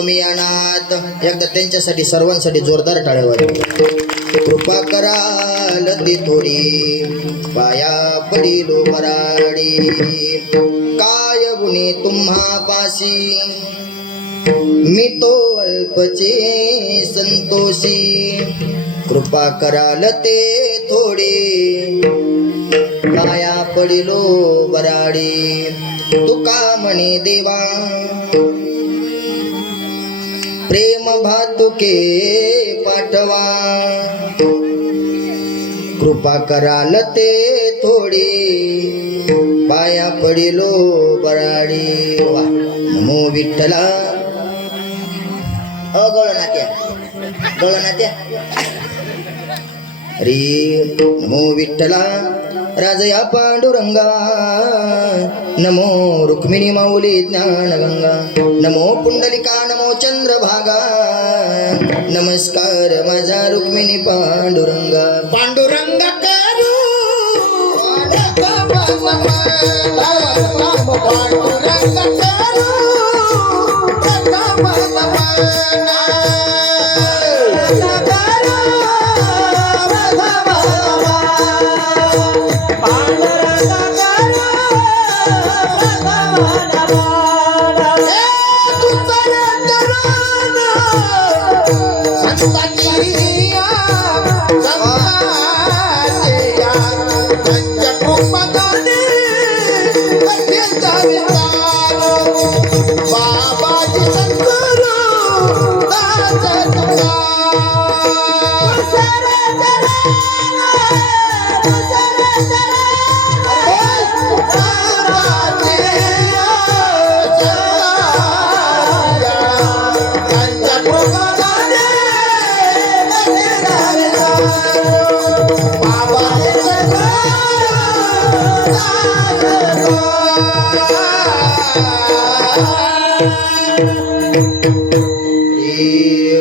कमी अनाथ. एकदा त्यांच्यासाठी सर्वांसाठी जोरदार टाळ्या वाजवा. कृपा कराल ती थोडी पाया पडिलो बराडी. काय गुणे तुम्हा पाशी मी तो अल्पचे संतोषी. कृपा कराल ते थोडे पाया पडिलो बराडी. तुका म्हणे देवा प्रेम भातुके पाठवा. कृपा कराल ते थोडी पाया पडिलो बराडी. वा नमो विठ्ठला. गळनात्या गळनात्या हरी नमो विठ्ठला. राजया पांडुरंगा नमो रुक्मिणी माऊली ज्ञानगंगा. नमो पुंडलिका नमो चंद्रभागा. नमस्कार माझा रुक्मिणी पांडुरंगा. पांडुरंग करू पांडुरंग करू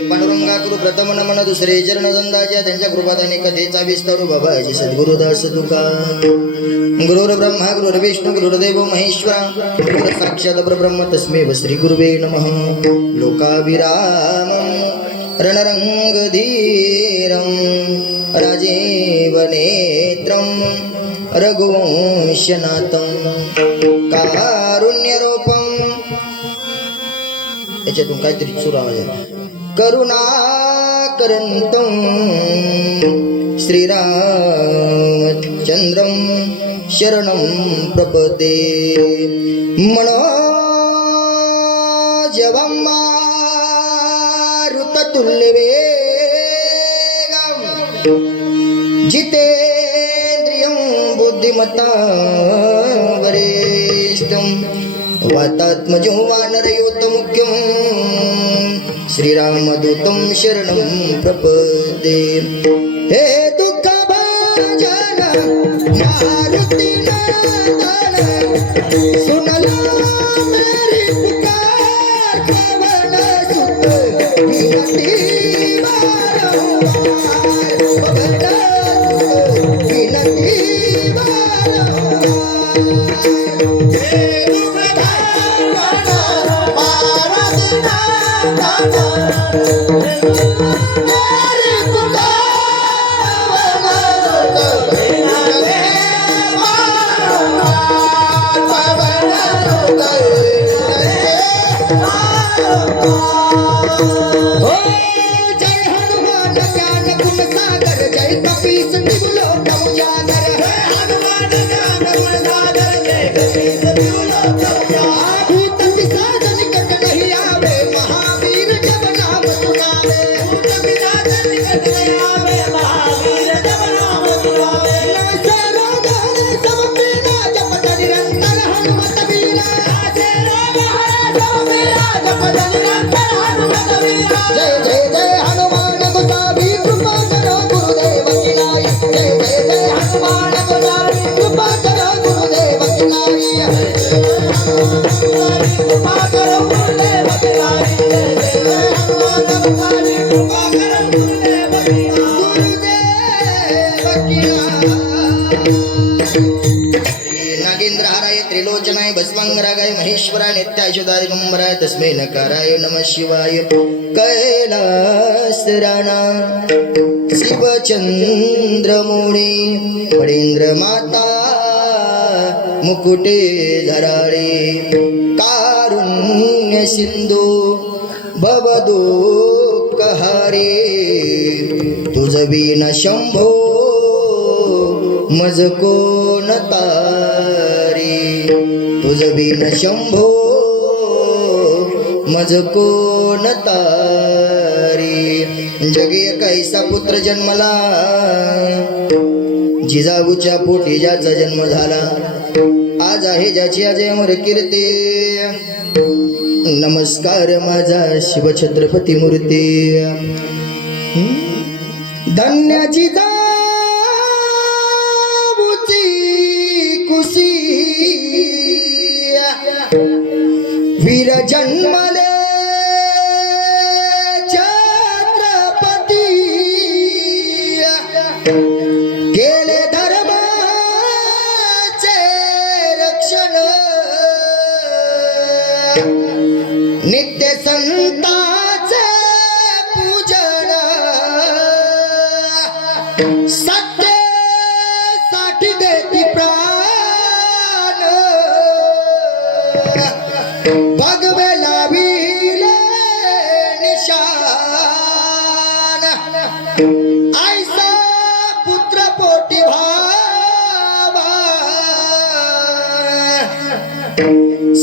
पांडुरंगा गुरु प्रथम नमन दुसरे चरण संदाच्या त्यांच्या कृपादाने कथेचा विस्तारू बाबाजी सद्गुरुदास तुका. गुरुर ब्रह्मा गुरुर विष्णू गुरुर्देव महेश्वरा गुरुर साक्षात परब्रह्म तस्मै श्री गुरुवे नमः. लोकाभिरामं रणरंगधीरं राजीव नेत्रं रघुवंशनाथं कारुण्यरूपं. याच्यातून काहीतरी चुरा करुणाकरंतं श्रीरामचंद्रं शरणं प्रपदे. मनोजवं मारुततुल्यवेगं जितेन्द्रियं बुद्धिमतां वरिष्ठं. वातात्मजो वानरयोतमुख्यं श्रीरामदूतं शरणं प्रपदे. हे दुःखभाजन मारुति नंदन सुन लो मेरी पुकार. पवन सुत विनती बारंबार. पवन सुत विनती बारंबार. जय हनुमान ज्ञान गुण सागर जय कपीस तिहुलो तम जागर. हनुमान ज्ञान गुण सागर जय कपीस तिहुलो तम जागर. भूत पिशाच निकट नहीं आवे महावीर जब नाम सुनावे. भूत पिशाच निकट नहीं आवे महावीर जब नाम सुनावे. नासे रोग हरे सब पीरा जपत निरंतर हनुमत वीरा. नासे रोग हरे सब पीरा जपत निरंतर हनुमत वीरा. जय जय जय हनुमान गोसावी कृपा करो गुरुदेव की नाई. जय जय जय हनुमान गोसावी कृपा करो गुरुदेव की नाई. कृपा करो गुरुदेव की नाई. जय जय जय हनुमान गोसावी कृपा करो गुरुदेव की नाई. नागेंद्र हराय त्रिलोचनाय भस्मांगरागाय महेश्वराय नित्याशुदाय दिगंबराय तस्मै नकाराय नमः शिवाय कैलास राणा शिवचंद्रमुनी फणींद्र माता मुकुटे धराळे कारुण्य सिंधू भवदुःखहारे तुझ बिन शंभो मज कोण तारी तुझ बिन शंभो मज कोण तारी जगे कैसा पुत्र जन्मला जिजाऊच्या पोटी ज्याचा जन्म झाला आज आहे ज्याची अजयमर कीर्ती नमस्कार माझा शिवछत्रपती मूर्ती धन्य जिजाऊची कुशी वीर जन्मले छत्रपती केले धर्माचे रक्षण नित्य संतांचे पूजन सत्तेसाठी देती प्राण भगवे लाविले निशान ऐसा पुत्र पोटी भावा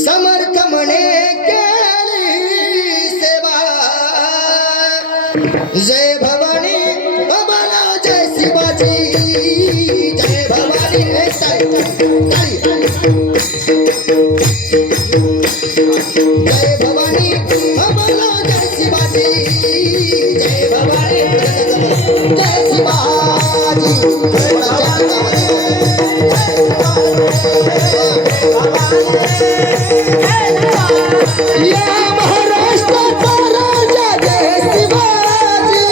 समर्थ म्हणे जय भवानी बाबाला जय शिवाजी जय भवानी जय भवानी बाबाला जय शिवाजी जय भवानी जय शिवाजी या महाराष्ट्राचा राजा जय शिवाजी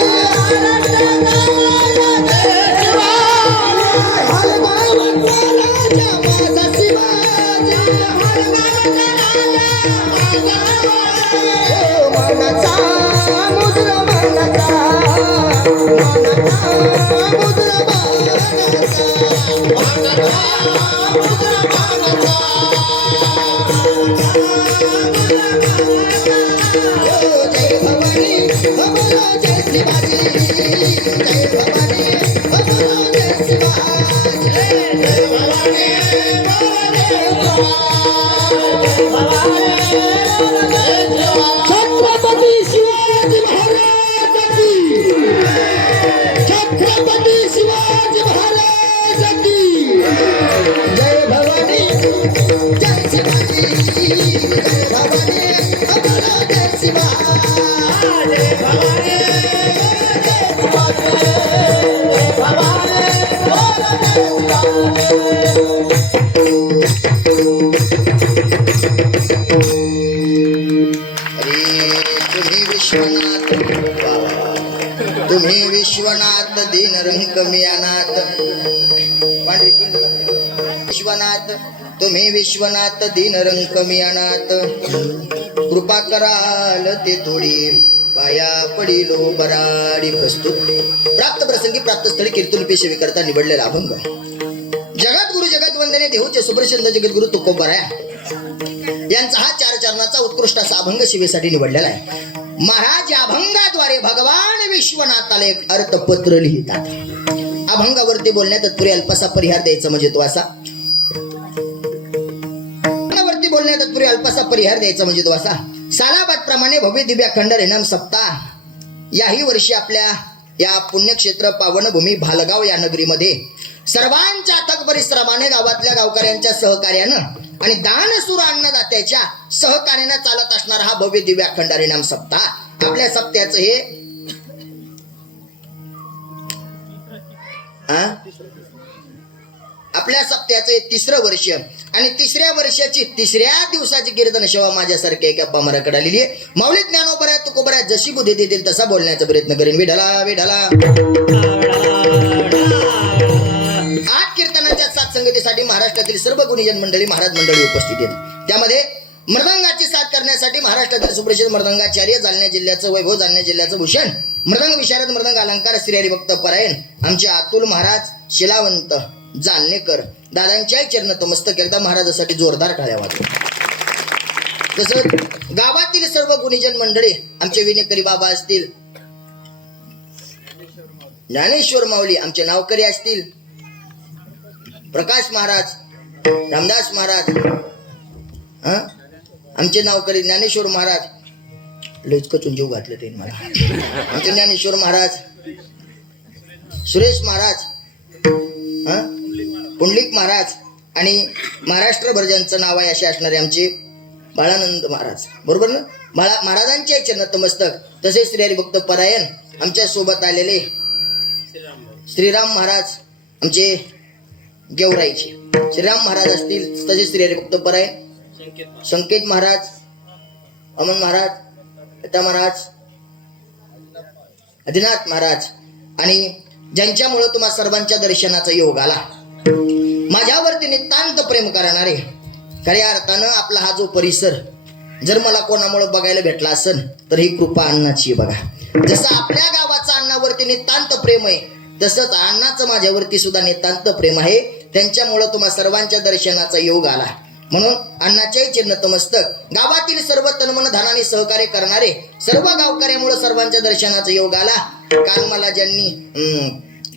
छत्रपती शिवाजी महाराज की छत्रपती शिवाजी महाराज की जय भवानी जय शिवाजी जय भवानी जय शिवाजी जय भवानी तुम्ही विश्वनाथ दीन रंक मी अनाथ विश्वनाथ तुम्ही विश्वनाथ दीन रंक मी अनाथ कृपा कराल ते थोडी पाया पडिलो बराडी प्रस्तुत प्राप्त प्रसंगी प्राप्त स्थळी कीर्तन सेवे करता निवडलेला अभंग जगत गुरु जगत वंदने देहूचे सुप्रसिद्ध जगद्गुरु तुकोबर आहे यांचा हा 4 चरणाचा उत्कृष्ट असा अभंग शिवेसाठी निवडलेला आहे महाराज या अभंगाद्वारे भगवान विश्वनाथाला एक अर्थपत्र लिहितात अभंगावरती बोलण्यात तत्पुरी अल्पसा परिहार द्यायचा म्हणजे तो असा अभंगावरती बोलण्यात तत्पुरी अल्पसा परिहार द्यायचा म्हणजे तो असा सालाबाद प्रमाणे भव्य दिव्य खंडर एनाम सप्ताह याही वर्षी आपल्या या पुण्यक्षेत्र पावनभूमी भालगाव या नगरीमध्ये सर्वांच्या अथक परिश्रमाने गावातल्या गावकऱ्यांच्या सहकार्यानं आणि दानशूर अन्नदात्याच्या सहकार्याने चालत असणारा हा भव्य दिव्य खंडारी नाम सप्ताह आपल्या सप्त्याचं हे आपल्या सप्त्याचं हे 3रं वर्ष आणि 3ऱ्या वर्षाची 3ऱ्या दिवसाची कीर्तन सेवा माझ्यासारख्या एका पामराकडे आलेली आहे माऊली ज्ञानोबराय तुकोबराय जशी बुद्धी देतील तसा बोलण्याचा प्रयत्न करेन विढला विढला आज कीर्तनाच्या 7 संगतीसाठी महाराष्ट्रातील सर्व गुणीजन मंडळी महाराज मंडळी उपस्थित आहेत. त्यामध्ये मृदंगाची साथ करण्यासाठी महाराष्ट्रातील सुप्रसिद्ध मृदंगाचार्य, जालना जिल्ह्याचं वैभव, जालना जिल्ह्याचं भूषण, मृदंग विशारद, मृदंग अलंकार, श्री हरिभक्त परायण आमचे अतुल महाराज शिलावंत जालनेकर दादांच्या चरण नतमस्तक. एकदा महाराजासाठी जोरदार टाळ्या वाजवा. तसंच गावातील सर्व गुणीजन मंडळी आमचे विनेकरी बाबा असतील, ज्ञानेश्वर माऊली आमचे नावकरी असतील, प्रकाश महाराज, रामदास महाराज, आमचे नावकरी ज्ञानेश्वर महाराज, लयच कचून जीव घातलं ते मला, आमचे ज्ञानेश्वर महाराज, सुरेश महाराज, पुंडलिक महाराज आणि महाराष्ट्रभर ज्यांचं नाव आहे असे असणारे आमचे बाळानंद महाराज, बरोबर ना, महाराजांचे चरण नतमस्तक. तसेच श्री हरिभक्त परायण आमच्या सोबत आलेले श्रीराम महाराज आमचे गेवराईचे श्रीराम महाराज असतील, तसेच श्री हरिभक्त परायण संकेत महाराज, अमन महाराज, पिता महाराज, आदिनाथ महाराज आणि ज्यांच्यामुळे तुम्हा सर्वांच्या दर्शनाचा योग आला, माझ्यावरती नितांत प्रेम करणारे, खऱ्या अर्थानं आपला हा जो परिसर जर मला कोणामुळे बघायला भेटला असेल तर ही कृपा अण्णाची बघा. जसं आपल्या गावाचं अण्णावरती नितांत प्रेम आहे तसंच अण्णाचं माझ्यावरती सुद्धा नितांत प्रेम आहे. त्यांच्यामुळे तुम्हा सर्वांच्या दर्शनाचा योग आला म्हणून अण्णाच्याही चरण नतमस्तक. गावातील सर्व तनमन धनाने सहकार्य करणारे सर्व गावकऱ्यामुळे सर्वांच्या दर्शनाचा योग आला. काल मला ज्यांनी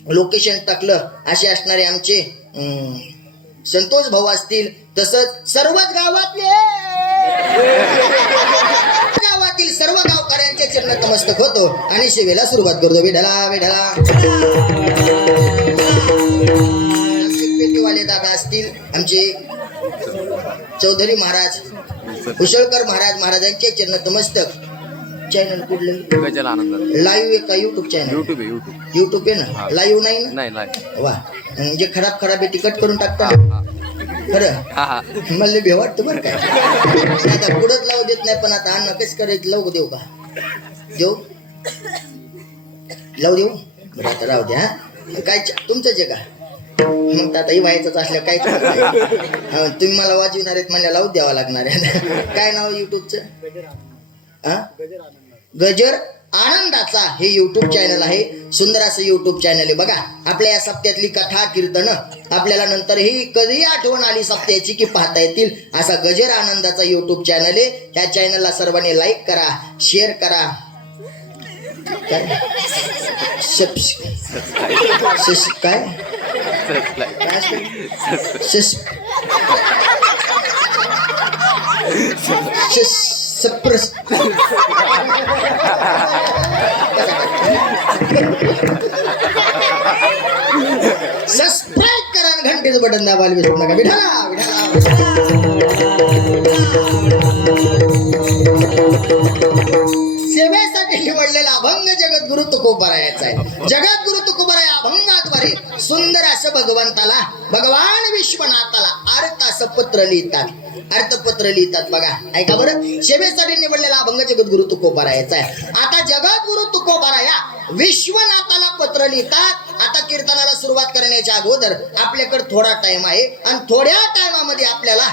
लोकेशन टाकलं असे असणारे आमचे संतोष भाऊ असतील, तसंच सर्वच गावातील सर्व गावकऱ्यांचे चरण नतमस्तक होतो आणि सेवेला सुरुवात करतो. विढला विढला. पेटीवाले दादा असतील, आमचे चौधरी महाराज, कुशळकर महाराज, महाराजांचे चरण नतमस्तक. चॅनल कुठलं? गजल आनंद लाईव्ह आहे का? YouTube channel? युट्यूब युट्यूब आहे ना? लाईव्ह नाही ना? नाही. वा, म्हणजे खराब आहे तिकट करून टाकता खरं मला भे वाटतं बरं काय. आता पुढंच लावू देत नाही, पण आता अन्न कसं करायचं? लावू देऊ का? देऊ लावू देऊ बरं, आता राहू द्या. काय तुमचंच आहे का? मग आता ही व्हायचंच असल्या काय तुम्ही मला वाजविणार आहेत म्हणल्या लावू द्यावा लागणार आहे. काय नाव युट्यूबचं? गजर आनंदाचा हे युट्यूब चॅनल आहे. सुंदर असं युट्यूब चॅनल आहे बघा. आपल्या या सप्त्यातली कथा कीर्तन आपल्याला नंतरही कधी आठवण आली सप्त्याची की पाहता येतील असा गजर आनंदाचा युट्यूब चॅनल आहे. ह्या चॅनलला सर्वांनी लाईक करा, शेअर करा, काय सबस्क्राईब करा, घंटेचं बटन दाबायला विसरू नका. विठाला सेवेसाठी निवडलेला अभंग जगद्गुरु तुकोबारायाचा आहे. जगद्गुरु तुकोबाराय अभंगाद्वारे सुंदर असं भगवंताला, भगवान विश्वनाथाला अर्थाचं पत्र लिहितात, अर्थपत्र लिहितात बघा. ऐका बरं, सेवेसाठी निवडलेला अभंग जगद्गुरु तुकोबारायाचा आहे. आता जगद्गुरु तुकोबाराया विश्वनाथाला पत्र लिहितात. आता कीर्तनाला सुरुवात करण्याच्या अगोदर आपल्याकडे थोडा टाइम आहे आणि थोड्या टाइमामध्ये आपल्याला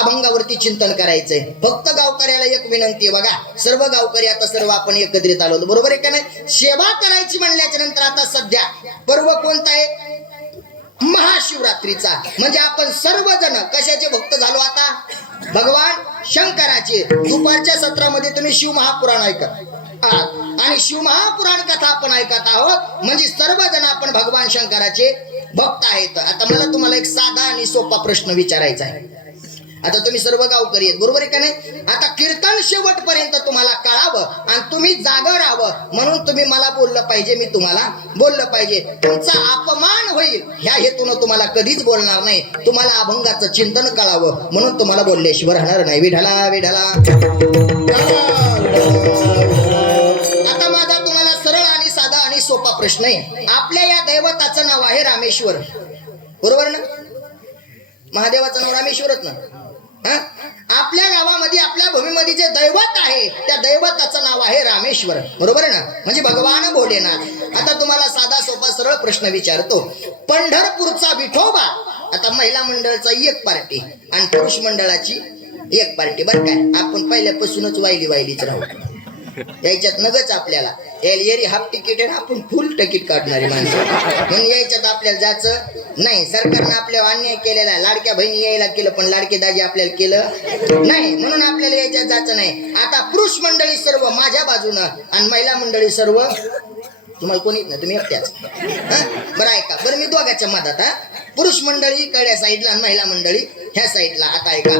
अभंगावरती चिंतन करायचंय. फक्त गावकऱ्याला एक विनंती आहे बघा, सर्व गावकरी आता सर्व आपण एकत्रित आलो, बरोबर आहे का नाही? सेवा करायची म्हणल्याच्या नंतर आता सध्या पर्व कोणता आहे? महाशिवरात्रीचा. म्हणजे आपण सर्वजण कशाचे भक्त झालो आता? भगवान शंकराचे. दुपारच्या सत्रामध्ये तुम्ही शिव महापुराण ऐकत आणि शिव महापुराण कथा आपण ऐकत आहोत. म्हणजे सर्वजण आपण भगवान शंकराचे भक्त आहेत. आता मला तुम्हाला एक साधा आणि सोपा प्रश्न विचारायचा आहे. आता तुम्ही सर्व गावकरी आहेत, बरोबर आहे का नाही? आता कीर्तन शेवटपर्यंत तुम्हाला कळावं आणि तुम्ही जागा राहावं म्हणून तुम्ही मला बोललं पाहिजे, मी तुम्हाला बोललं पाहिजे. तुमचा अपमान होईल ह्या हेतून तुम्हाला कधीच बोलणार नाही. तुम्हाला अभंगाचं चिंतन कळावं म्हणून तुम्हाला बोलल्याशिवाय राहणार नाही. विढाला विढाला. आता माझा तुम्हाला सरळ आणि साधा आणि सोपा प्रश्न आहे. आपल्या या दैवताचं नाव आहे रामेश्वर, बरोबर ना? महादेवाचं नाव रामेश्वरच ना? आपल्या गावामध्ये, आपल्या भूमीमध्ये जे दैवत आहे त्या दैवताचं नाव आहे रामेश्वर, बरोबर आहे ना? म्हणजे भगवान भोलेनाथ. आता तुम्हाला साधा सोपा सरळ प्रश्न विचारतो. पंढरपूरचा विठोबा आता महिला मंडळाचा एक पार्टी आणि पुरुष मंडळाची एक पार्टी. बरं काय, आपण पहिल्यापासूनच वायलीच राहू. यायच्यात नगच आपल्याला एरी हाफ तिकीट आहे, आपण फुल तिकीट काढणारी माणसं. म्हणून यायच्यात आपल्याला जायचं नाही. सरकारनं आपल्याला अन्याय केलेला आहे. लाडक्या बहिणी यायला केलं पण लाडके दाजी आपल्याला केलं नाही, म्हणून आपल्याला यायच्यात जायचं नाही. आता पुरुष मंडळी सर्व माझ्या बाजूनं आणि महिला मंडळी सर्व तुम्हाला कोणीच नाही, तुम्ही एकट्याच. बरं ऐका, बरं मी दोघांच्या मधात. पुरुष मंडळी कड्या साईडला आणि महिला मंडळी ह्या साईडला. आता ऐका,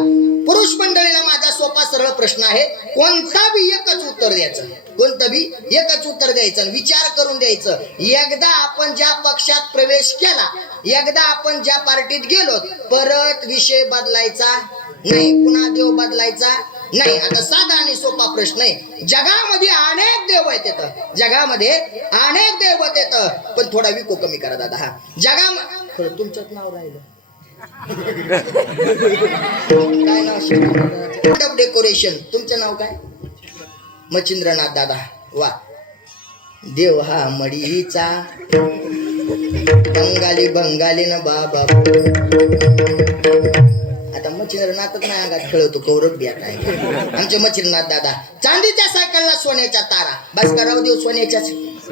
पुरुष मंडळीला माझा सोपा सरळ प्रश्न आहे. कोणता बी एकच उत्तर द्यायचं, कोणतं बी एकच उत्तर द्यायचं, विचार करून द्यायचं. एकदा आपण ज्या पक्षात प्रवेश केला, एकदा आपण ज्या पार्टीत गेलो, परत विषय बदलायचा नाही, पुन्हा देव बदलायचा नाही. आता साधा आणि सोपा प्रश्न आहे. जगामध्ये अनेक देव आहेत येतं, जगामध्ये अनेक दैवत येतं, पण थोडा विको कमी करा दादा. हा जगामध्ये तुमचंच नाव राहिलं काय नाव? डेकोरेशन. तुमचं नाव काय? मच्छिंद्रनाथ दादा. वा, देव हा मडीचा बंगाली न बाबा. आता मच्छिंद्रनाथच नाही अंगात खेळवतो, कौरव बिया काय. आमचे मच्छिंद्रनाथ दादा. चांदीच्या सायकलला सोन्याच्या तारा. भास्करराव देव सोन्याच्या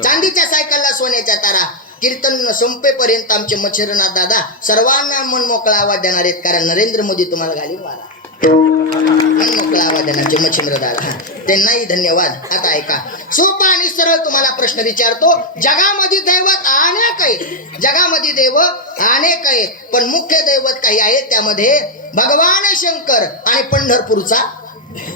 चांदीच्या सायकलला सोन्याच्या तारा. कीर्तन संपेपर्यंत आमचे मच्छिंद्रनाथ दादा सर्वांना मन मोकळा आवाज देणार आहेत, कारण नरेंद्र मोदी तुम्हाला घालील वारा. मन मोकळा आवाज देण्याचे मच्छिंद्र दादा, त्यांनाही धन्यवाद. आता ऐका, सोपा आणि सरळ तुम्हाला प्रश्न विचारतो. जगामध्ये दैवत अनेक आहेत, जगामध्ये देव अनेक आहेत, पण मुख्य दैवत काही आहेत. त्यामध्ये भगवान शंकर आणि पंढरपूरचा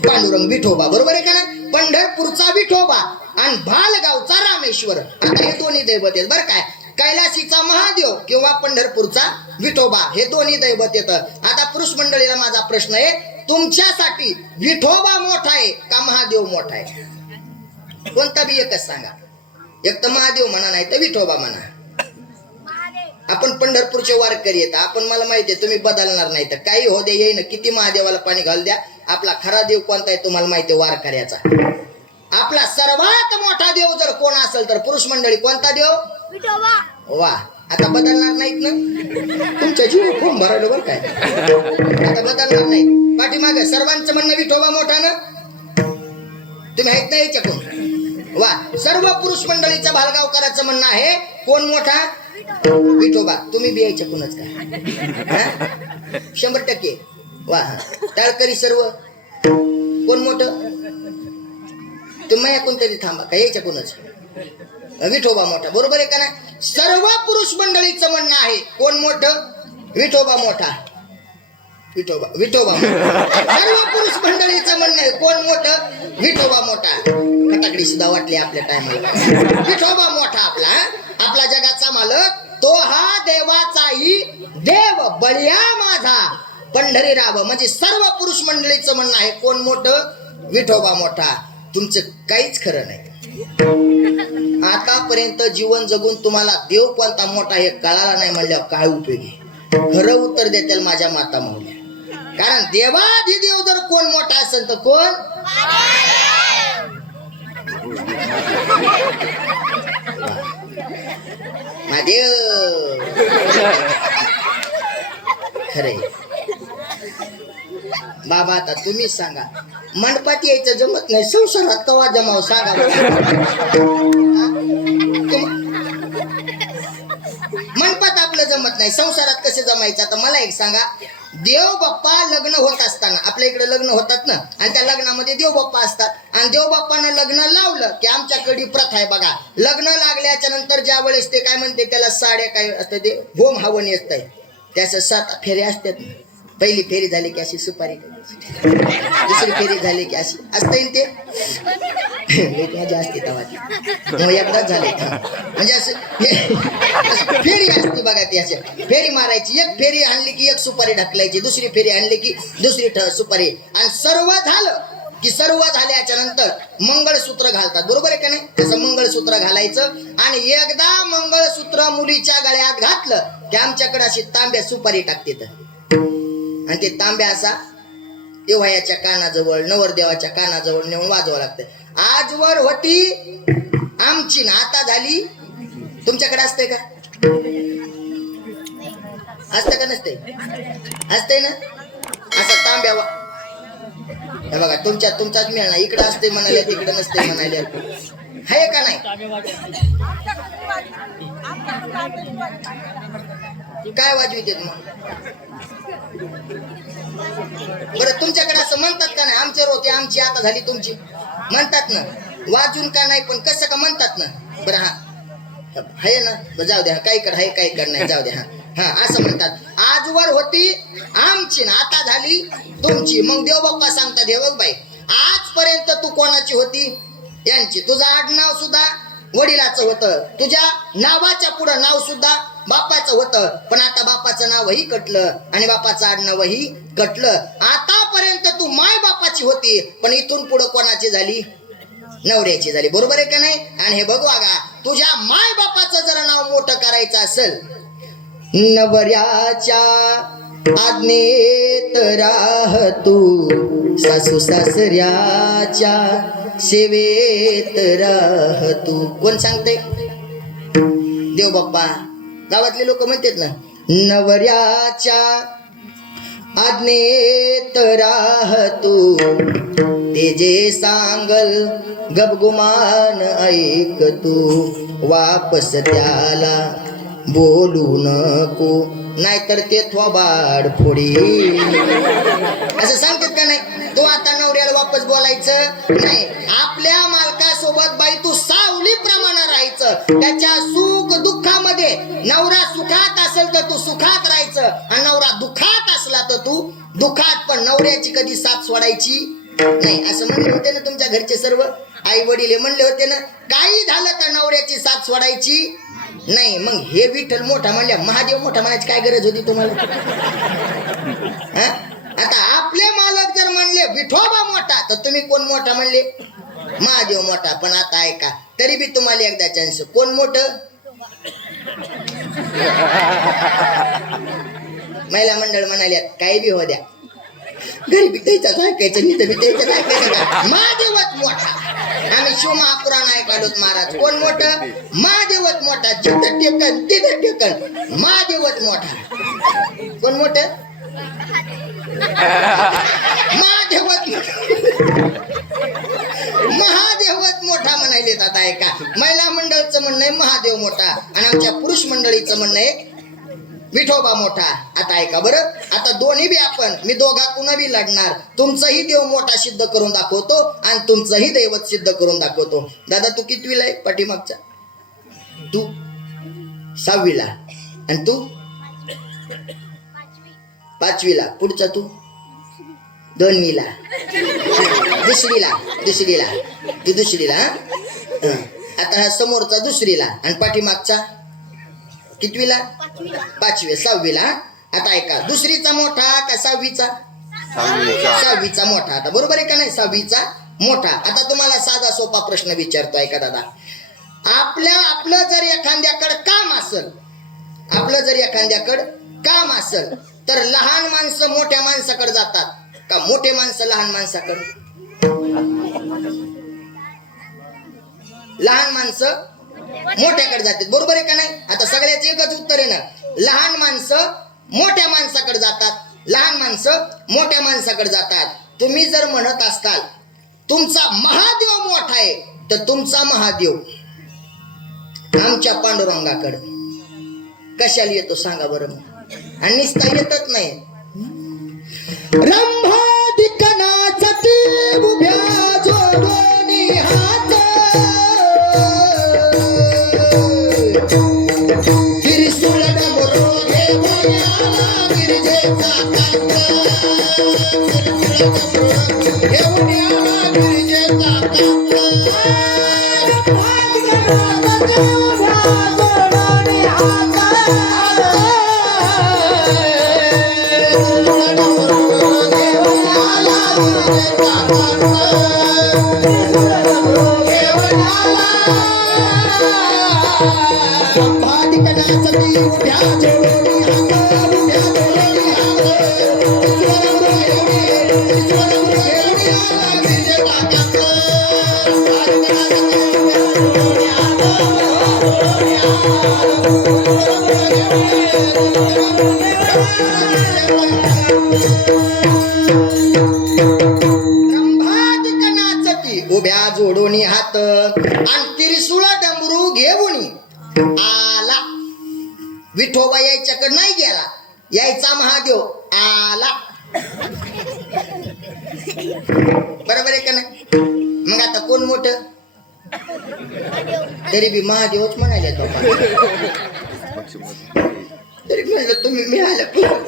पांडुरंग विठोबा. बरोबर आहे का नाही? पंढरपूरचा विठोबा आणि भालगावचा रामेश्वर. आता हे दोन्ही दैवत आहेत. बरं काय, कैलासीचा महादेव किंवा पंढरपूरचा विठोबा हे दोन्ही दैवत येतं. आता पुरुष मंडळीला माझा प्रश्न आहे, तुमच्यासाठी विठोबा मोठा आहे का महादेव मोठा आहे? कोणता बी एकच सांगा. एक तर महादेव म्हणा, नाही तर विठोबा म्हणा. आपण पंढरपूरचे वारकरी येतात, आपण मला माहिती आहे तुम्ही बदलणार नाही, तर काही हो दे येईन, किती महादेवाला पाणी घाल द्या. आपला खरा देव कोणता आहे तुम्हाला माहिती आहे, वारकऱ्याचा. आपला सर्वात मोठा देव जर कोण असेल तर पुरुष मंडळी कोणता देव? विठोबा. वा, आता बदलणार नाहीत ना? तुमच्या जीव खूप भरायला बरं काय, आता बदलणार नाही. पाठीमागे सर्वांचं म्हणणं विठोबा मोठा ना, तुम्ही ऐकता याच्याकडून. वा, सर्व पुरुष मंडळीचं भालगावकरांचं म्हणणं आहे कोण मोठा? विठोबा. तुम्ही बी याच्याकडूनच का? 100%. वा, टाळकरी सर्व कोण मोठं? तुम्ही कोणतरी थांबा का, याच्याकडूनच विठोबा मोठा. बरोबर आहे का नाही? सर्व पुरुष मंडळीचं म्हणणं आहे कोण मोठं? विठोबा मोठा. विठोबा विठोबा सर्व पुरुष मंडळीचं म्हणणं आहे कोण मोठं? विठोबा मोठा. फटाकडी सुद्धा वाटली आपल्या टायमाला. विठोबा मोठा आपला, आपला जगाचा मालक, तो हा देवाचाही देव, बळिया माझा पंढरी राव. म्हणजे सर्व पुरुष मंडळीचं म्हणणं आहे कोण मोठं? विठोबा मोठा. तुमचं काहीच खरं नाही. आतापर्यंत जीवन जगून तुम्हाला देव कोणता मोठा हे कळाला नाही म्हणल्यावर काय उपयोगी? खरं उत्तर देतील माझ्या माता माऊल्या. कारण देवाधिदेव जर कोण मोठा असेल तर कोण? महादेव. खरे बाबा, आता तुम्हीच सांगा, मंडपात यायचं जमत नाही, संसारात कवा जमाव सांगा. मंडपात आपलं जमत नाही, संसारात कसे जमायचं? आता मला एक सांगा, देव बाप्पा लग्न होत असताना, आपल्या इकडे लग्न होतात ना, आणि त्या लग्नामध्ये देव बाप्पा असतात, आणि देव बाप्पानं लग्न लावलं की आमच्याकडे प्रथा आहे बघा, लग्न लागल्याच्या नंतर ज्या वेळेस ते काय म्हणते त्याला, साड्या काय असतं ते होम हवन असतंय, त्याच्या 7 फेऱ्या असतात. पहिली फेरी झाली की अशी सुपारी, दुसरी फेरी झाली की अशी असते ते माझी असते तेव्हा एकदाच झाले. म्हणजे असं फेरी असते बघा, ती अशी फेरी मारायची. एक फेरी आणली की एक सुपारी ढकलायची, दुसरी फेरी आणली की दुसरी सुपारी, आणि सर्व झालं की सर्व झाल्याच्या नंतर मंगळसूत्र घालतात. बरोबर आहे का नाही? तसं मंगळसूत्र घालायचं, आणि एकदा मंगळसूत्र मुलीच्या गळ्यात घातलं की आमच्याकडे अशी तांब्या सुपारी टाकते, आणि ते तांब्या असा देवाच्या कानाजवळ, नवरदेवाच्या कानाजवळ नेऊन वाजवावं लागतं. आजवर होती आमची ना, आता झाली तुमच्याकडे असते का? असतं का नसते? असते ना. असा तांब्या हे बघा तुमचाच मिळणार. इकडं असते म्हणाले तिकडे नसते म्हणाले. आहे का नाही? काय वाजविते मग? बरं तुमच्याकडे असं म्हणतात का नाही? आमचे रोते आमची आता झाली तुमची म्हणतात ना. वाजून का नाही पण कसं का म्हणतात ना. बरं हा आहे ना. जाऊ द्या. काही कर आहे काही कर नाही जाऊ द्या. हा असं म्हणतात. आजवर होती आमची ना आता झाली तुमची. मग देव बाप्पा सांगतात हे बघ बाई आजपर्यंत तू कोणाची होती? यांची. तुझं आडनाव सुद्धा वडिलाचं होतं. तुझ्या नावाच्या पुढं नाव सुद्धा बापाचं होतं. पण आता बापाचं नावही कटलं आणि बापाचं आडनावही कटलं. आतापर्यंत तू माय बापाची होती पण इथून पुढं कोणाची झाली? नवऱ्याची झाली. बरोबर आहे का नाही? आणि हे बघू आगा तुझ्या माय बापाचं जरा नाव मोठं करायचं असेल नवऱ्याच्या आज्ञेत राह तू सासू सासऱ्याच्या सेवेत राह तू. कोण सांगते? देव बाप्पा. गावातले लोक म्हणतात ना नवऱ्याच्या आज्ञेत राह तू ते जे सांगल गबगुमान ऐक तू वापस त्याला बोलू नको नाहीतर ते थोबाड फोडी. असं सांगतात का नाही? तो आता नवऱ्याला वापस बोलायचं नाही. आपल्या मालकासोबत बाई तू सावली प्रमाणे राहायचं. त्याच्या सुख दुःखामध्ये नवरा सुखात असेल तर तू सुखात राहायचं आणि नवरा दुःखात असला तर तू दुःखात. पण नवऱ्याची कधी साथ सोडायची नाही. असं म्हणले होते ना तुमच्या घरचे सर्व आई वडील म्हणले होते ना. काही झालं तर नवऱ्याची साथ सोडायची नाही. मग हे विठ्ठल मोठा म्हणल्या महादेव मोठा म्हणायची काय गरज होती तुम्हाला? आता आपले मालक जर म्हणले विठोबा मोठा तर तुम्ही कोण मोठा म्हणले? महादेव मोठा. पण आता ऐका तरी बी तुम्हाला एकदा चान्स. कोण मोठं? महिला मंडळ म्हणाल्या काही बी हो द्या घरी बी त्याच्याच ऐकायचं नाही तर बी त्याच्याच ऐकायचं. महादेवच मोठा. आम्ही शिवमहापुराण ऐकालोत महाराज. कोण मोठं? महादेवच मोठा. जिथं टेकन तिथं टेकन महादेवच मोठा. कोण मोठं? महादेवच महादेवच मोठा म्हणाले. आता ऐका महिला मंडळचं म्हणणं आहे महादेव मोठा आणि आमच्या पुरुष मंडळीचं म्हणणं आहे विठोबा मोठा. आता ऐका बरं. आता दोन्ही बी आपण मी दोघांकडून बी लढणार. तुमचाही देव मोठा सिद्ध करून दाखवतो आणि तुमचंही दैवत सिद्ध करून दाखवतो. दादा तू कितवीला आहे? पाठीमागचा तू 6वीला आणि तू 5वीला. पुढचा तू 2वीला. दुसरीला तू दुसरीला. आता हा समोरचा दुसरीला आणि पाठीमागचा कितवीला? 5वी 6वीला. आता ऐका दुसरीचा मोठा का 6वीचा? 6वीचा मोठा. आता बरोबर आहे का नाही? 6वीचा मोठा. आता तुम्हाला साधा सोपा प्रश्न विचारतो ऐका दादा. आपलं जर एखाद्याकडे काम असेल तर लहान माणसं मोठ्या माणसाकडे जातात का मोठे माणसं लहान माणसाकडे? लहान माणसं मोठ्याकडे जातात. बरोबर आहे का नाही? आता सगळ्याच एकच उत्तर आहे ना. लहान माणसं मोठ्या माणसाकडे जातात. लहान माणसं मोठ्या माणसाकडे जातात. तुम्ही जर म्हणत असताल तुमचा महादेव मोठा आहे तर तुमचा महादेव आमच्या पांडुरंगाकडे कशाला येतो सांगा बरं? आणि निस्ता येतच नाही. रंभादिकनाचा ती उभ्या जोडोनी हात त्रिशूळ डमरू घेऊन आला गिरिजेचा कांत. घेऊन आला गिरिजेचा कांत. Thank you. रंभादिक नाचती उभ्या जोडून हात आणि त्रिशूळ डमरू घेऊन आला. विठोबा यायच्याकडे नाही गेला, यायचा महादेव आला. बरोबर आहे का नाही? मग आता कोण मोठ? तरी बी महादेवच म्हणाले बाबा. तरी म्हणलं तुम्ही मिळालं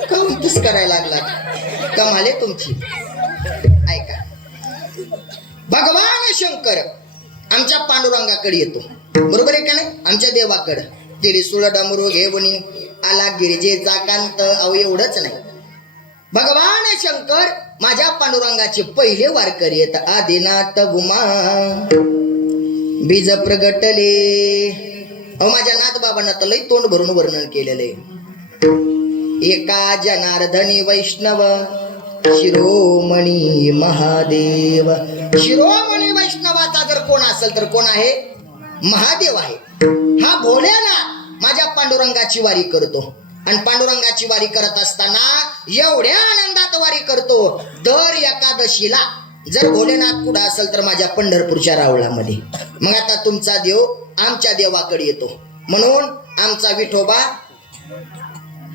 काऊन तस करायला लागला? कमाले तुमची. ऐका, भगवान शंकर आमच्या पांडुरंगाकडे येतो, बरोबर आहे का नाही? आमच्या देवाकडे त्रिशूळ डमरू घेऊन आला गिरिजेचा कांत. अहो एवढंच नाही, भगवान शंकर माझ्या पांडुरंगाचे पहिले वारकरी येत. आदिनाथ गुमा बीज प्रगटले. अहो माझ्या नाथ बाबांना तर लई तोंड भरून वर्णन केलेले. एका जनार्दनी वैष्णव शिरोमणी महादेव. शिरोमणी वैष्णवाचा जर कोण असेल तर कोण आहे? महादेव आहे. हा भोलेनाथ माझ्या पांडुरंगाची वारी करतो. आणि पांडुरंगाची वारी करत असताना एवढ्या आनंदात वारी करतो. दर एकादशीला जर भोलेनाथ कुठं असेल तर माझ्या पंढरपूरच्या रावळामध्ये. मग आता तुमचा देव आमच्या देवाकडे येतो म्हणून आमचा विठोबा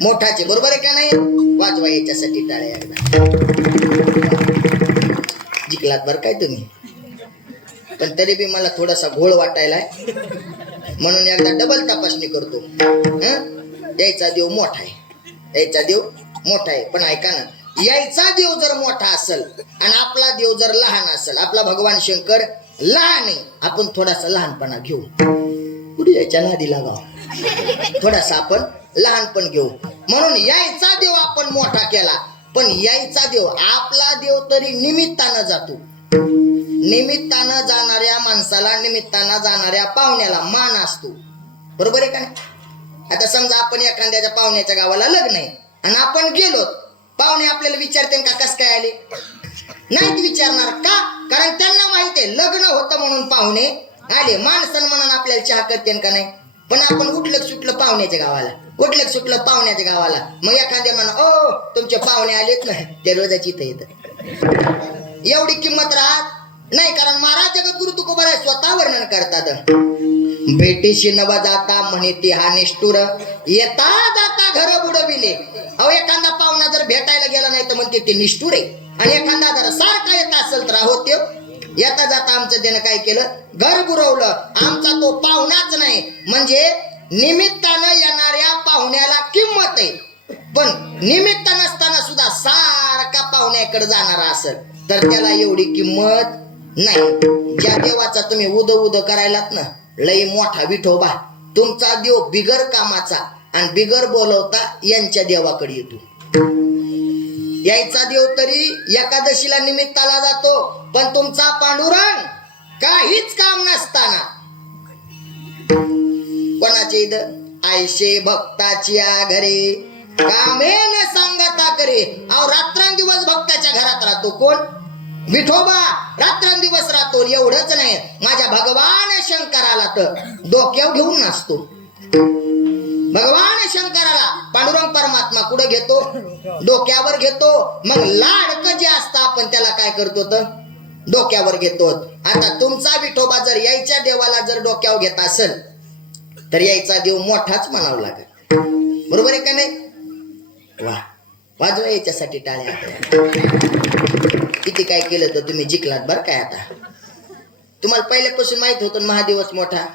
मोठाचे, बरोबर आहे का नाही? वाजवा याच्यासाठी टाळ्या एकदा. जिंकलात बरं काय तुम्ही, पण तरी बी मला थोडासा घोळ वाटायलाय म्हणून एकदा डबल तपासणी करतो. यायचा देव मोठा आहे, यायचा देव मोठा आहे. पण ऐका ना, यायचा देव जर मोठा असेल आणि आपला देव जर लहान असेल, आपला भगवान शंकर लहान आहे, आपण थोडासा लहानपणा घेऊ. पुढे यायच्या नादी लागाव, थोडासा आपण लहानपण घेऊ. म्हणून यायचा देव आपण मोठा केला, पण यायचा देव आपला देव तरी निमित्तानं जातो. निमित्तानं जाणाऱ्या माणसाला, निमित्तानं जाणाऱ्या पाहुण्याला मान असतो, बरोबर आहे का नाही? आता समजा आपण एखाद्याच्या पाहुण्याच्या गावाला लग्न आहे आणि आपण गेलो, पाहुणे आपल्याला विचारते का कस काय आले? नाहीत विचारणार का? कारण त्यांना माहिती आहे लग्न होतं म्हणून पाहुणे आले. माणसं म्हणून आपल्याला चहा करते का नाही? पण आपण उठलं सुटलं पाहुण्याच्या गावाला, उठलं सुटलं पाहुण्याच्या गावाला, मग एखाद्या म्हणा ओ तुमचे पाहुणे आलेत ना, ते रोजाची इथं येतं. एवढी किंमत राहत नाही, कारण महाराज जगद्गुरु तुकोबा स्वतः वर्णन करतात. भेटीशी नवा जाता म्हणे ती हा निष्ठुर, येता जाता घर बुडविले. अहो एखादा पाहुणा जर भेटायला गेला नाही तर म्हणते ते निष्ठुर आहे. आणि एखादा जर सारखा येत असेल तर आहोत ते येता जाता आमचं त्यानं काय केलं? घर बुडवलं. आमचा तो पाहुणाच नाही, म्हणजे निमित्तानं येणाऱ्या पाहुण्याला किंमत आहे. पण निमित्त नसताना सुद्धा सारखा पाहुण्याकडे जाणारा असेल तर त्याला एवढी किंमत नाही. ज्या देवाचा तुम्ही उद उद करायलात ना, लई मोठा विठोबा, तुमचा देव बिगर कामाचा आणि बिगर बोलवता यांच्या देवाकडे येतो. यायचा देव तरी एकादशीला निमित्ताला जातो, पण तुमचा पांडुरंग काहीच काम नसताना कोणाचे इथं आयशे भक्ताची घरे कामेन सांगता करे. अहो रात्रंदिवस भक्ताच्या घरात राहतो कोण? विठोबा रात्रंदिवस राहतो. एवढंच नाही, माझ्या भगवान शंकराला तर डोक्यावर घेऊन नाचतो. भगवान शंकराला पांडुरंग परमात्मा कुठे घेतो? डोक्यावर घेतो. मग लाडकं जे असतं आपण त्याला काय करतो तर डोक्यावर घेतो. आता तुमचा विठोबा जर यायच्या देवाला जर डोक्यावर घेत असेल तर यायचा देव मोठाच म्हणावं लागेल, बरोबर आहे का नाही? वा वाजवा याच्यासाठी टाळ्या. किती काय केलं तर तुम्ही जिंकलात बरं काय. आता तुम्हाला पहिल्यापासून माहित होतं महादेवच मोठा.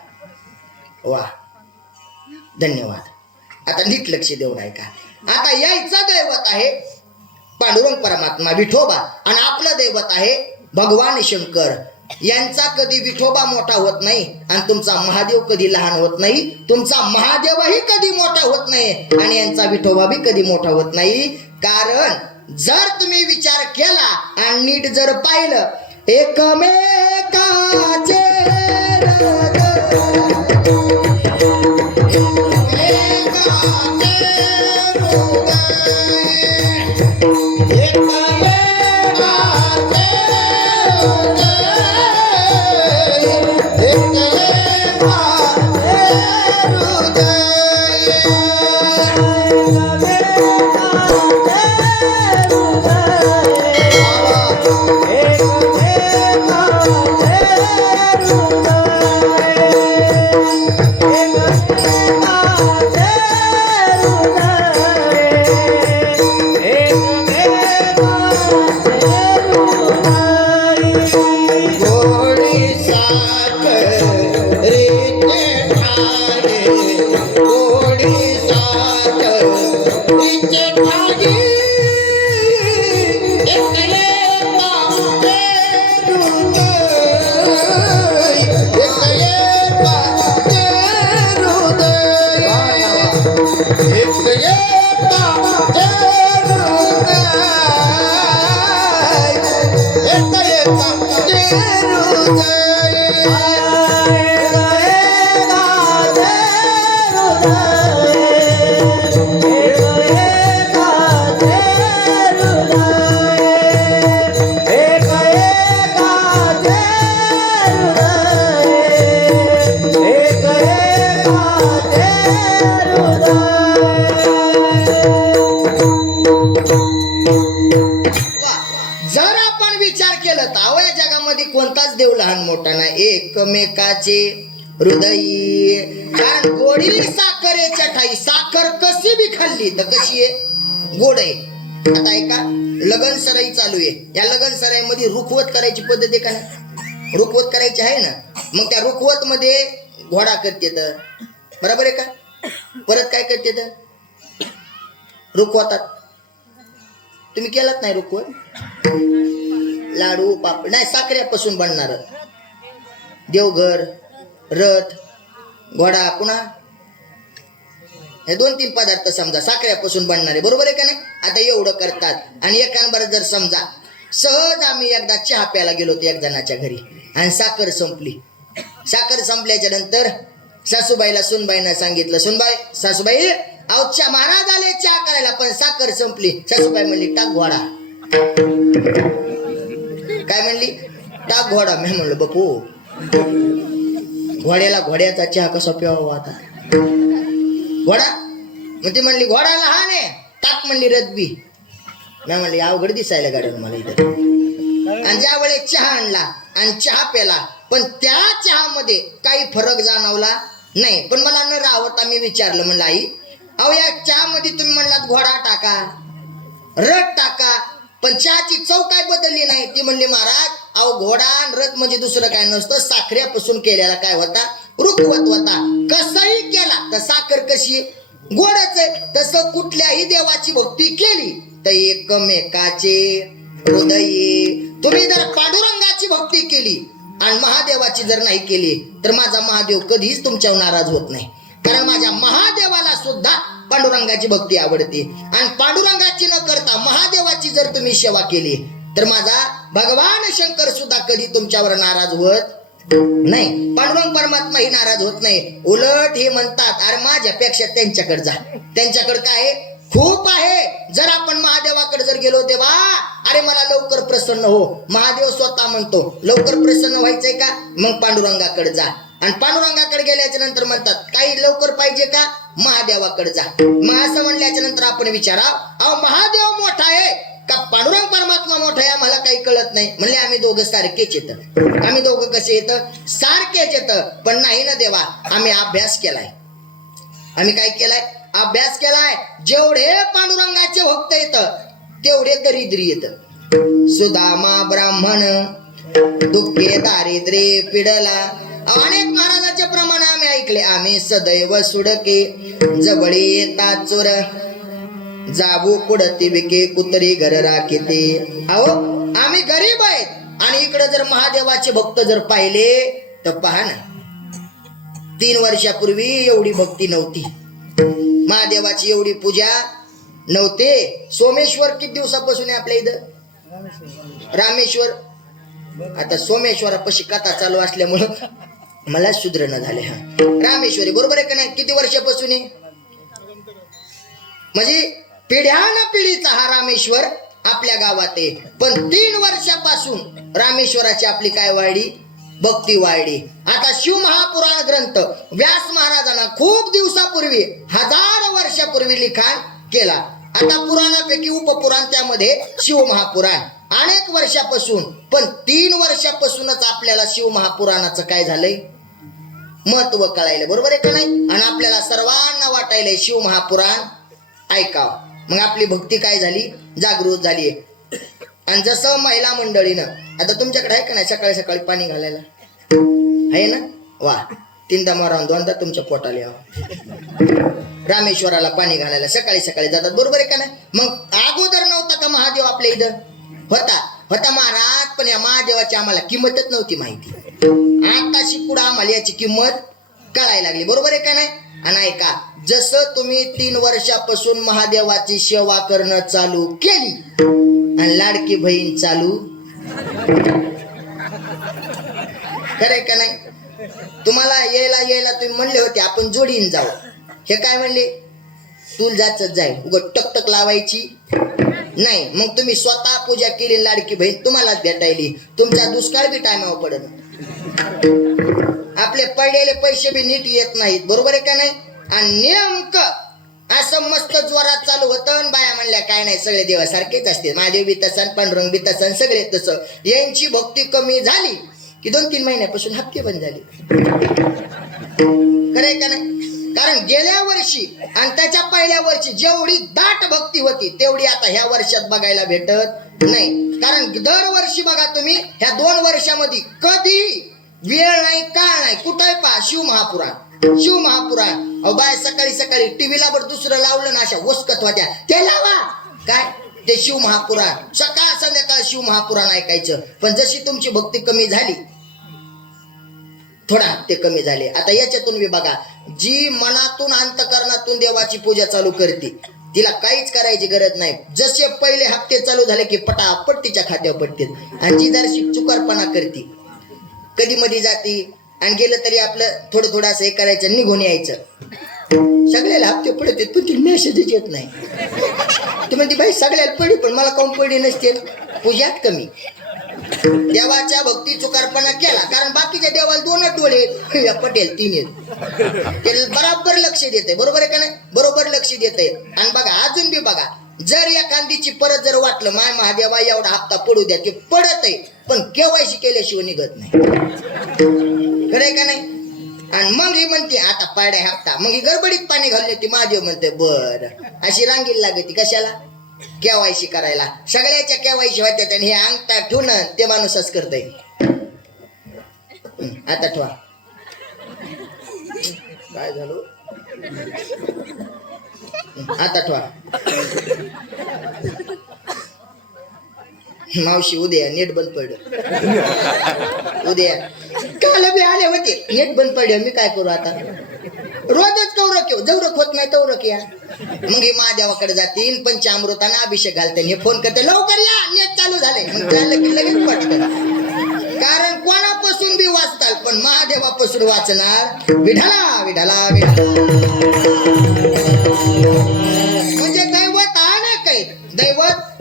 वा धन्यवाद. आता नीट लक्ष देऊन ऐका. आता यायचा दैवत आहे पांडुरंग परमात्मा विठोबा आणि आपलं दैवत आहे भगवान शंकर. यांचा कधी विठोबा मोठा होत नाही आणि तुमचा महादेव कधी लहान होत नाही. तुमचा महादेवही कधी मोठा होत नाही आणि यांचा विठोबा बी कधी मोठा होत नाही. कारण जर तुम्ही विचार केला आणि नीट जर पाहिलं, एकमेकाचे भक्तीचे ठाई एक एका ते हृदय, एक एका ते हृदय, एक एका ते हृदय, एक एका ते हृदय. जर आपण विचार केला तर अवया जगामध्ये कोणताच देव लहान मोठा नाही, एकमेकाचे हृदयी. कारण गोडी साखरेच्या ठाई, साखर कशी बी खाल्ली तर कशी आहे, गोड आहे. आता ऐका, लगन सराई चालू आहे, या लगन सराईमध्ये रुखवत करायची पद्धत आहे का नाही, रुखवत करायची आहे ना. मग त्या रुखवत मध्ये घोडा करते तर बरोबर आहे का, परत काय करते तर रुखवतात. तुम्ही केलात नाही रुखवत, लाडू पापड नाही, साखरेपासून बनणार देवघर, रथ, घोडा, पुन्हा हे 2-3 पदार्थ समजा साखरेपासून बनणारे, बरोबर आहे का नाही. आता एवढं करतात. आणि एकांबर जर समजा सहज आम्ही एकदा चहा प्यायला गेलो होतो एक जणाच्या घरी आणि साखर संपली. साखर संपल्याच्या नंतर सासूबाईला सुनबाईनं सांगितलं, सुनबाई सासूबाई अवच्या महाराज आले चहा करायला पण साखर संपली. सासूबाई म्हणली टाक घोडा. काय म्हणली, टाक घोडा. मी म्हणलो बापू घोड्याला घोड्याचा चहा कसा प्यावा आता, घोडा. मग ती म्हणली घोडा लहान आहे, टाक म्हणली रदबी. मी म्हणली अवघड दिसायला गाड्या मला इथं. आणि ज्या वेळेस चहा आणला आणि चहा प्याला पण त्या चहामध्ये काही फरक जाणवला नाही. पण मला न राहता मी विचारलं, म्हणलं आई अहो या चहामध्ये तुम्ही म्हणलात घोडा टाका, रथ टाका, पण चहाची चव काय बदलली नाही. ती म्हणली महाराज अहो घोडा आणि रथ म्हणजे दुसरं काय नसतं, साखरेपासून केलेला काय होता, रुखवत होता. कसंही केला तर साखर कशी गोडच आहे. तसं कुठल्याही देवाची भक्ती केली तर एकमेकाचे हृदय. तुम्ही जर पांडुरंगाची भक्ती केली आणि महादेवाची जर नाही केली तर माझा महादेव कधीच तुमच्यावर नाराज होत नाही. कारण माझ्या महादेवाला सुद्धा पांडुरंगाची भक्ती आवडते. आणि पांडुरंगाची न करता महादेवाची जर तुम्ही सेवा केली तर माझा भगवान शंकर सुद्धा कधी तुमच्यावर नाराज होत नाही. पांडुरंग परमात्मा ही नाराज होत नाही. उलट हे म्हणतात अरे माझ्यापेक्षा त्यांच्याकडे जा, त्यांच्याकडे काय खूप आहे. जर आपण महादेवाकडे जर गेलो तेव्हा अरे मला लवकर प्रसन्न हो, महादेव स्वतः म्हणतो लवकर प्रसन्न व्हायचंय का, मग पांडुरंगाकडे जा. आणि पांडुरंगाकडे गेल्याच्या नंतर म्हणतात काही लवकर पाहिजे का, महादेवाकडे जा. मग असं म्हणल्याच्या नंतर आपण विचारा अहो महादेव मोठा आहे का पांडुरंग परमात्मा मोठा आहे, आम्हाला काही कळत नाही. म्हणले आम्ही दोघं सारखेच येत. आम्ही दोघं कसे येत, सारखेच येत. पण नाही ना देवा, आम्ही अभ्यास केलाय. आम्ही काय केलाय, अभ्यास केलाय. जेवढे पांडुरंगाचे भक्त येत तेवढे दरिद्री येत. सुदामा ब्राह्मण दुःखे दारिद्र्ये पिडला. अनेक महाराजांचे प्रमाण आम्ही ऐकले. आम्ही सदैव सुडके जवळ येतात चोर, जाबू कुडती विके कुतरी घर राखीते. अहो आम्ही गरीब आहेत आणि इकडे जर महादेवाचे भक्त जर पाहिले तर पहा ना, 3 वर्षापूर्वी एवढी भक्ती नव्हती, महादेवाची एवढी पूजा नव्हते. सोमेश्वर किती दिवसापासून आहे आपल्या इथं, रामेश्वर. आता सोमेश्वरापाशी कथा चालू असल्यामुळं मला सुधरण झाले. हा रामेश्वरी बरोबर आहे का नाही, किती वर्षापासून आहे, म्हणजे पिढ्यान पिढीचा हा रामेश्वर आपल्या गावात आहे. पण 3 वर्षापासून रामेश्वराची आपली काय वाढली, भक्ती वाढली. आता शिव महापुराण ग्रंथ व्यास महाराजांना खूप दिवसापूर्वी 1000 वर्षापूर्वी लिखाण केला. आता पुराणापैकी उपपुराण त्यामध्ये शिव महापुराण अनेक वर्षापासून. पण 3 वर्षापासूनच आपल्याला शिव महापुराणाचं काय झालंय, महत्व कळायलं, बरोबर आहे का नाही. आणि आपल्याला सर्वांना वाटायलंय शिव महापुराण ऐकावं. मग आपली भक्ती काय झाली, जागृत झाली. आणि जसं महिला मंडळीनं, आता तुमच्याकडे आहे का नाही सकाळी सकाळी पाणी घालायला, आहे ना, वा. तीनदा मारावून दोनदा तुमच्या पोटाला यावं. रामेश्वराला पाणी घालायला सकाळी सकाळी जातात, बरोबर आहे का नाही? मग अगोदर नव्हता का महादेव आपल्या इथं? होता महाराज, पण या महादेवाची आम्हाला किंमतच नव्हती माहिती. आताशी पुढे आम्हाला याची किंमत कळायला लागली, बरोबर आहे का नाही? आणि ऐका, जसं तुम्ही 3 वर्षापासून महादेवाची सेवा करणं चालू केली आणि लाडकी बहीण चालू, खरंय का नाही? तुम्हाला यायला तुम्ही म्हणले होते आपण जोडीन जाऊ, हे काय म्हणले? तू जाच जाईल, उगं टकटक लावायची नाही. मग तुम्ही स्वतः पूजा केली, लाडकी बहीण तुम्हालाच भेटायली, तुमचा दुष्काळ बी टायमावर पडत, आपले पडलेले पैसे बी नीट येत नाहीत, बरोबर आहे का नाही? आणि नेमकं असं मस्त जोरात चालू होतं आणि बाया म्हणल्या काय नाही, सगळे देवासारखेच असते, महादेव बी तसन, पांडुरंग बी तसन, सगळे तसं. यांची भक्ती कमी झाली की 2-3 महिन्यापासून हप्ते बंद झाले, खरंय का नाही? कारण गेल्या वर्षी आणि त्याच्या पहिल्या वर्षी जेवढी दाट भक्ती होती तेवढी आता ह्या वर्षात बघायला भेटत नाही. कारण दरवर्षी बघा तुम्ही, ह्या 2 वर्षामध्ये कधी वेळ नाही, काळ नाही, कुठे पहा शिवमहापुराण. बाय सकाळी सकाळी टीव्हीला बर दुसरं लावलं ना, अशा वसकत होत्या, ते लावा काय ते शिवमहापुराण, सकाळ संध्याकाळ शिवमहापुराण ऐकायचं. पण जशी तुमची भक्ती कमी झाली, थोडा हप्ते कमी झाले. आता याच्यातून बी बघा, जी मनातून अंतकरणातून देवाची पूजा चालू करते तिला काहीच करायची गरज नाही. जसे पहिले हप्ते चालू झाले की पटापट तिच्या खात्यावर पडते. आणि जी जर चुकारपणा करते, कधी मधी जाती आणि गेलं तरी आपलं थोडं असं हे करायचं, निघून यायचं. सगळ्याला हप्ते पडते पण ती मेसेजच येत नाही. ती म्हणते बाई सगळ्याला पडी, पण मला काऊन पडी नसते? पूजात कमी, देवाच्या भक्ती चुकारपणा केला. कारण बाकीच्या देवाला 2 डोळे, पटेल 3 आहेत, बरोबर लक्ष देते, बरोबर आहे का नाही? बरोबर लक्ष देते. आणि बघा अजून बी बघा, जर एखादीची परत जर वाटलं माय महादेवा एवढा हप्ता पडू द्या, ते पडत आहे, पण केवायसी केल्याशिवाय निघत नाही, खरंय का नाही? आणि मग ही म्हणते आता पाड्या हप्ता, मग ही गडबडीत पाणी घालून ती महादेव म्हणते बर, अशी रांगील लागते कशाला? केवायसी करायला. सगळ्याच्या केवायसी होत्या आणि हे अंगठा ठेवून ते माणूसच करतय. आता ठेवा, काय झालं? आता ठेवा. मावशी उद्या नेट बंद पडलं, उद्या काल बी आले होते, नेट बंद पडले, मी काय करू आता? रोजच कौरक येऊ, जवरक होत नाही तवरक या. मग हे महादेवाकडे जातील, पंचामृताना अभिषेक घालते, हे फोन करते लवकर या, नेट चालू झाले. मग झालं की लगेच वाटतं. कारण कोणापासून बी वाचताल, पण महादेवापासून वाचणार विठाला विठाला विठाला. म्हणजे दैवत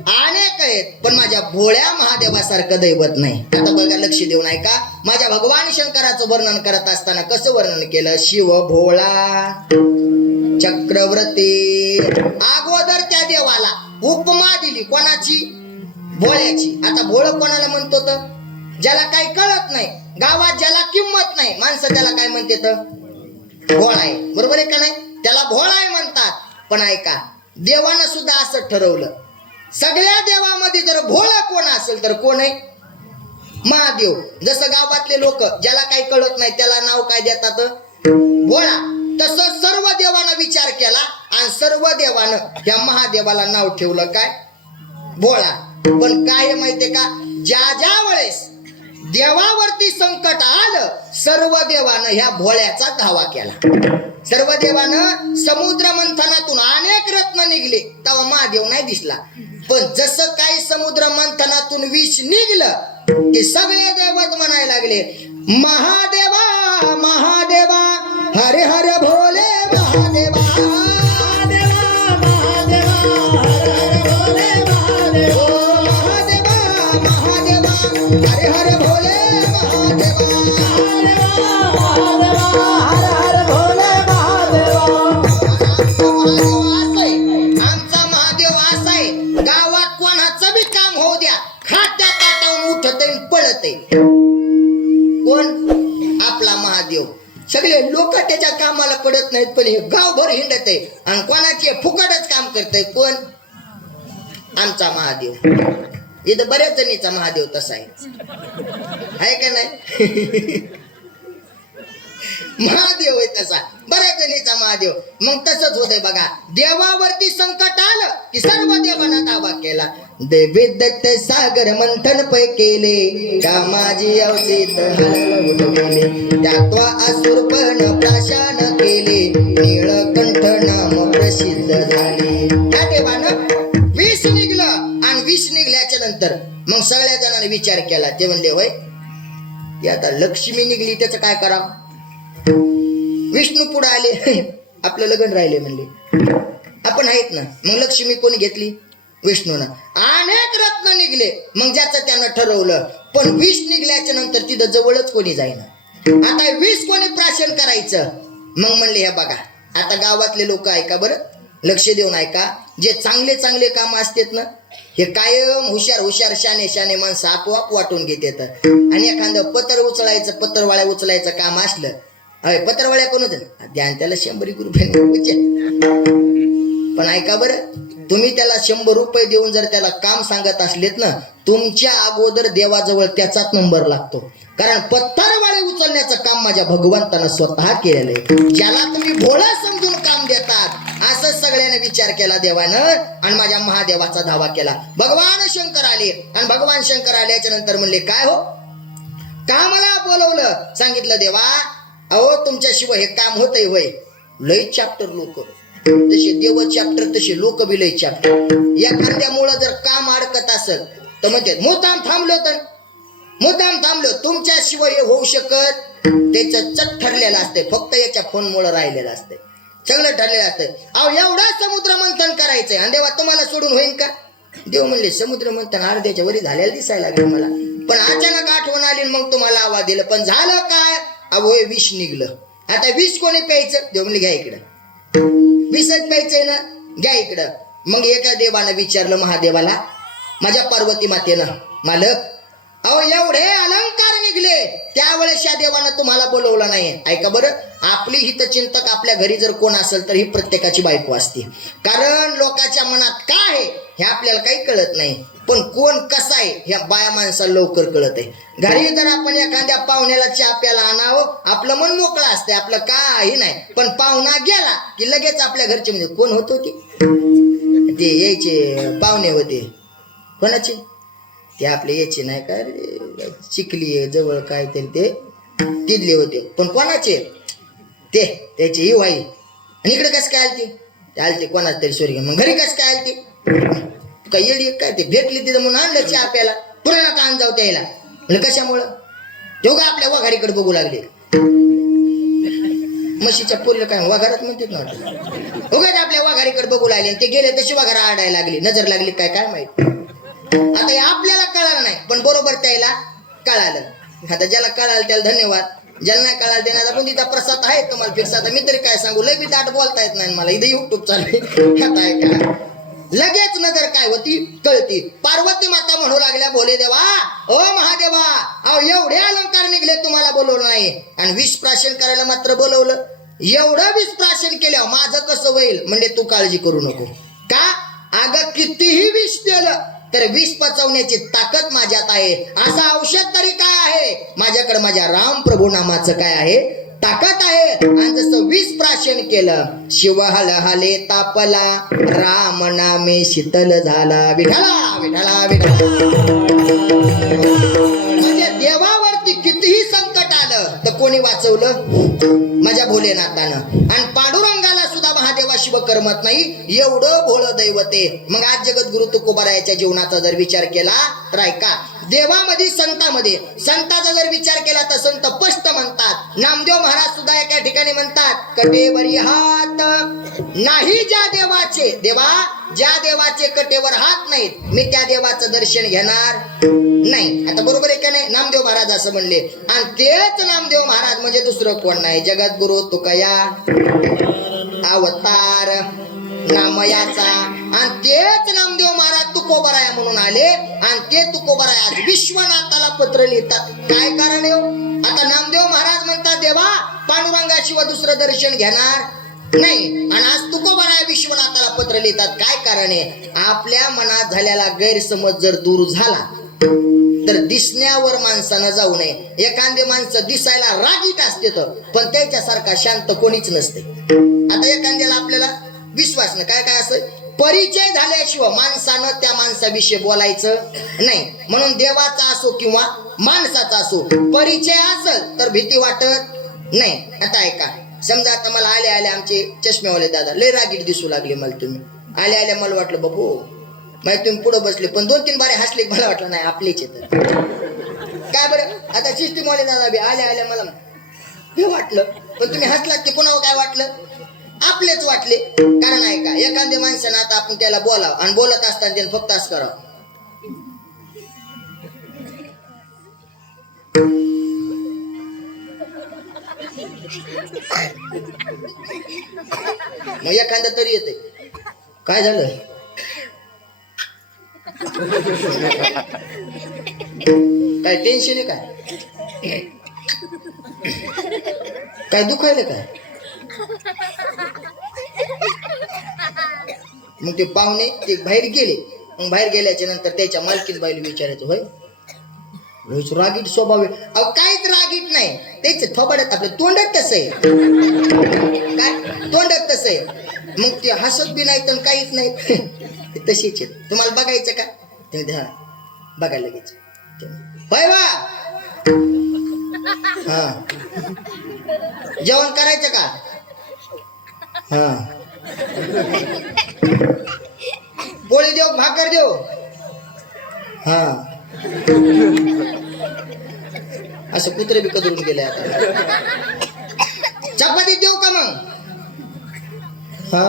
अनेक आहेत, पण माझ्या भोळ्या महादेवासारखं दैवत नाही. आता बघा, लक्ष देऊन ऐका. माझ्या भगवान शंकराचं वर्णन करत असताना कसं वर्णन केलं? शिव भोळा चक्रवर्ती. अगोदर त्या देवाला उपमा दिली, कोणाची? भोळ्याची. आता भोळ कोणाला म्हणतो? तर ज्याला काही कळत नाही, गावात ज्याला किंमत नाही, माणसं त्याला काय म्हणते? तर भोळा आहे, बरोबर आहे का नाही? त्याला भोळा आहे म्हणतात. पण ऐका, देवानं सुद्धा असं ठरवलं, सगळ्या देवामध्ये जर भोळा कोण असेल तर कोण आहे? महादेव. जसं गावातले लोक ज्याला काही कळत नाही त्याला नाव काय देतात? भोळा. तसं सर्व देवानं विचार केला आणि सर्व देवानं या महादेवाला नाव ठेवलं काय? भोळा. पण काय माहितीये का, ज्या वेळेस देवावरती संकट आलं, सर्व देवानं ह्या भोळ्याचा धावा केला. सर्व देवानं समुद्र मंथनातून अनेक रत्न निघले, तेव्हा महादेव नाही दिसला. पण जसं काही समुद्र मंथनातून विष निघलं की सगळे देवत म्हणायला लागले महादेवा महादेवा, हरे हरे भोले महादेवा, महादेवा महादेवा, हरे हरे भोले महादेवा, महादेवा महादेवा, हरे हरे भोले महादेवा, महादेवा हरे हरे भोले महादेवा. आमचा महादेव असा आहे, गावात कोणाचं बी काम होऊ द्या, खात्या ताटावून उठत पळत आहे. कोण? आपला महादेव. सगळे लोक त्याच्या कामाला पडत नाहीत, पण हे गावभर हिंडत आहे आणि कोणाचे फुकटच काम करतय. कोण? आमचा महादेव. इथं बऱ्याच जणीचा महादेव तसा आहे का नाही? महादेव आहे तसा, बऱ्याच जणीचा महादेव. मग तसंच होतंय बघा, देवावरती संकट आलं की सर्व देवांना दावा केला. देवी दत्त सागर मंथन पै केले, का माझी अवचित हलवून गेले. त्यात्वा असुर पण प्राशान केले, नीळकंठ नाम प्रसिद्ध झाले. त्या देवानं विष निघलं आणि विष निघल्याच्या नंतर मग सगळ्या जणांनी विचार केला. ते म्हणले होय ती आता लक्ष्मी निघली त्याचं काय करावं. विष्णू पुढे आले, आपलं लग्न राहिले म्हणले, आपण आहेत ना. मग लक्ष्मी कोणी घेतली, विष्णूनं. अनेक रत्न निघले, मग ज्याचं त्यानं ठरवलं. पण विष निघल्याच्या नंतर तिथं जवळच कोणी जाईना. आता विष कोणी प्राशन करायचं. मग म्हणले हे बघा, आता गावातले लोक ऐका बरं, लक्ष देऊन ऐका. जे चांगले चांगले काम असतात ना, हे कायम हुशार हुशार शाने शाने माणसं आपोआप वाटून घेतात. आणि एखादं पत्र उचलायचं, पत्रवाळ्या उचलायचं काम असलं, अरे पत्रवाळ्या कोण द्यान त्याला 100 रुपये. पण ऐका बरं, तुम्ही त्याला 100 रुपये देऊन जर त्याला काम सांगत असलेत ना, तुमच्या अगोदर देवाजवळ त्याचाच नंबर लागतो. कारण पत्तरवाळे उचलण्याचं काम माझ्या भगवंतानं स्वतः केलेलं. ज्याला तुम्ही भोळा समजून काम देतात, असं सगळ्यांनी विचार केला देवानं आणि माझ्या महादेवाचा धावा केला. भगवान शंकर आले आणि भगवान शंकर आल्याच्या नंतर म्हणले काय हो, का मला बोलवलं. सांगितलं देवा, अहो तुमच्याशिवाय हे काम होतंय होय. लय चॅप्टर लोक, जसे देव चॅप्टर तसे लोक बी लय चॅप्टर. एखाद्यामुळं जर काम अडकत असेल तर म्हणते मुद्दाम थांबलो, तर मुद्दाम थांबलो. तुमच्याशिवाय हे होऊ शकत, त्याचं चट ठरलेलं असतंय, फक्त याच्या फोनमुळे राहिलेलं असतंय, सगळं ठरलेलं असतंय. अहो एवढा समुद्र मंथन करायचंय आणि देवा तुम्हाला सोडून होईल का. देव म्हणले समुद्र मंथन अर्ध्याच्या वरी झालेलं दिसायला लागलं मला, पण अचानक आठवण आली मग तुम्हाला आवाज दिलं. पण झालं काय, अहो हे विष निघलं. आता विष कोणी प्यायचं. देव म्हणले घ्या इकडं, विषच प्यायचंय ना, घ्या इकडं. मग एका देवानं विचारलं महादेवाला, माझ्या पार्वती मातेनं, मालक अहो एवढे अलंकार निघले, त्यावेळेस या देवानं तुम्हाला बोलवलं नाही. ऐका बरं, आपली हितचिंतक आपल्या घरी जर कोण असेल तर ही प्रत्येकाची बायको असते. कारण लोकांच्या मनात काय आहे हे आपल्याला काही कळत नाही, पण कोण कसा आहे ह्या बाया माणसाला लवकर कळत आहे. घरी जर आपण एखाद्या पाहुण्याला चहा प्यायला आणावं, आपलं मन मोकळं असते, आपलं काही नाही. पण पाहुणा गेला की लगेच आपल्या घरचे म्हणजे कोण होत होते ते यायचे पाहुणे होते, कोणाचे ते आपले यायचे नाही का रे, चिखली जवळ काहीतरी ते तिथले होते. पण कोणाचे ते त्याची ही वाई. आणि इकडे कसं काय आलते, आलते कोणाच तरी स्वर्ग. मग घरी कसं काय आलते, काय येडी काय ते भेटली तिथं म्हणून आणलं चहा प्यायला, पुन्हा का आण जाऊ त्याला. म्हणजे कशामुळं तेव्हा आपल्या वघारीकडे बघू लागले. म्हशीच्या पोरीला काय वघारात म्हणतात ना, उगाच आपल्या वघारीकडे बघू लागले. ते गेले तशी वघारा आडायला लागली, नजर लागली काय काय माहिती. आता हे आपल्याला कळालं नाही, पण बरोबर त्याला कळालं. आता ज्याला कळालं त्याला धन्यवाद, ज्याला नाही कळालं त्यांना पण तिचा प्रसाद आहे तुम्हाला फिक्स. आता मी तरी काय सांगू, लय बी दाट बोलता येत नाही मला, इथे युट्यूब चालू आहे का. लगेच नजर काय होती कळती. पार्वती माता म्हणू लागल्या, बोले देवा ओ महादेवा, अहो एवढे अलंकार निघले तुम्हाला बोलवलं नाही आणि विष प्राशन करायला मात्र बोलवलं. एवढं विष प्राशन केल्यावर माझं कसं होईल. म्हणजे तू काळजी करू नको. का, अगं कितीही विष दिलं तर विष पचवण्याची ताकद माझ्यात आहे. असं औषध तरी काय आहे माझ्याकडे, माझ्या राम प्रभू नामाचं काय आहे, ताकद आहे. आणि जसं विष प्राशन केलं, शिव हल हले तापला, राम नामे शीतल झाला. विठाला विठाला विठाला. म्हणजे देवावरती कितीही संकट आलं तर कोणी वाचवलं, माझ्या भोलेनाथानं. आणि पांडुरंगाला सुद्धा महादेवाशिव करमत नाही, एवढं भोळं दैवते. मग आज जगद्गुरु तुकोबारायाच्या जीवनाचा जर विचार केला तर ऐका, देवामध्ये संतामध्ये संताचा जर विचार केला तर संत स्पष्ट म्हणतात. नामदेव महाराज सुद्धा एका ठिकाणी म्हणतात, कटेवरी हात नाही ज्या देवाचे, देवा ज्या देवाचे कटेवर हात नाहीत, मी त्या देवाचं दर्शन घेणार नाही. आता बरोबर आहे का नाही, नामदेव महाराज असं म्हणले. आणि तेच नामदेव महाराज म्हणजे दुसरं कोण नाही, जगद्गुरु तुकया अवतार नामयाचा. आणि तेच नामदेव महाराज तुकोबाराया म्हणून आले. आणि ते तुकोबाराया आज विश्वनाथाला पत्र लिहितात. काय कारण आहे. आता नामदेव महाराज म्हणतात, देवा पांडुरंगाशिवाय दुसरं दर्शन घेणार नाही. आणि आज तुकोबाराया विश्वनाथाला पत्र लिहितात. काय कारण आहे, आपल्या मनात झालेला गैरसमज जर दूर झाला तर दिसण्यावर माणसानं जाऊ नये. एखादे माणसं दिसायला रागीट असते पण त्याच्यासारखा शांत कोणीच नसते. आता एखाद्याला आपल्याला विश्वास नाही, काय काय असं परिचय झाल्याशिवाय माणसानं त्या माणसाविषयी बोलायचं नाही. म्हणून देवाचा असो किंवा माणसाचा असो, परिचय असेल तर भीती वाटत नाही. आता ऐका, समजा आता मला आले आले आमचे चष्मेवाले दादा लय रागीट दिसू लागले मला. तुम्ही आले आले मला वाटलं बाबू माहिती तुम्ही पुढे बसले, पण 2-3 बारे हसले, मला वाटलं नाही आपलेच येत काय बरं. आता सिस्टीमवाले दादा बी आले आले मला हे वाटलं, पण तुम्ही हसलात की पुन्हा काय वाटलं, आपलेच वाटले. कारण ऐका, एखाद्या माणसानं आता आपण त्याला बोलावं आणि बोलत असताना त्याने फक्त असं करावं. मग एखादा तरी येते काय झालं, काय टेन्शन आहे काय दुखायलं काय. मग ते पाहुणे ते बाहेर गेले. मग बाहेर गेल्याच्या नंतर त्याच्या मालकीन बाईला विचारायचं, होय रागीट स्वभाव आहे. अहो काहीच रागीट नाही, तेच थोबाडत आपलं तोंडात तसं आहे, काय तोंडात तसं आहे. मग ते हसत बी नाही तर काहीच नाही, तशीच आहेत. तुम्हाला बघायचं का, तुम्ही ध्यान बघायला लगेच होय बा. हा जेवण करायचं का, हा पोळी देऊ भाकर देऊ, हा असं कुत्रे बी कदरून गेले. आता चपाती देऊ का मग, हा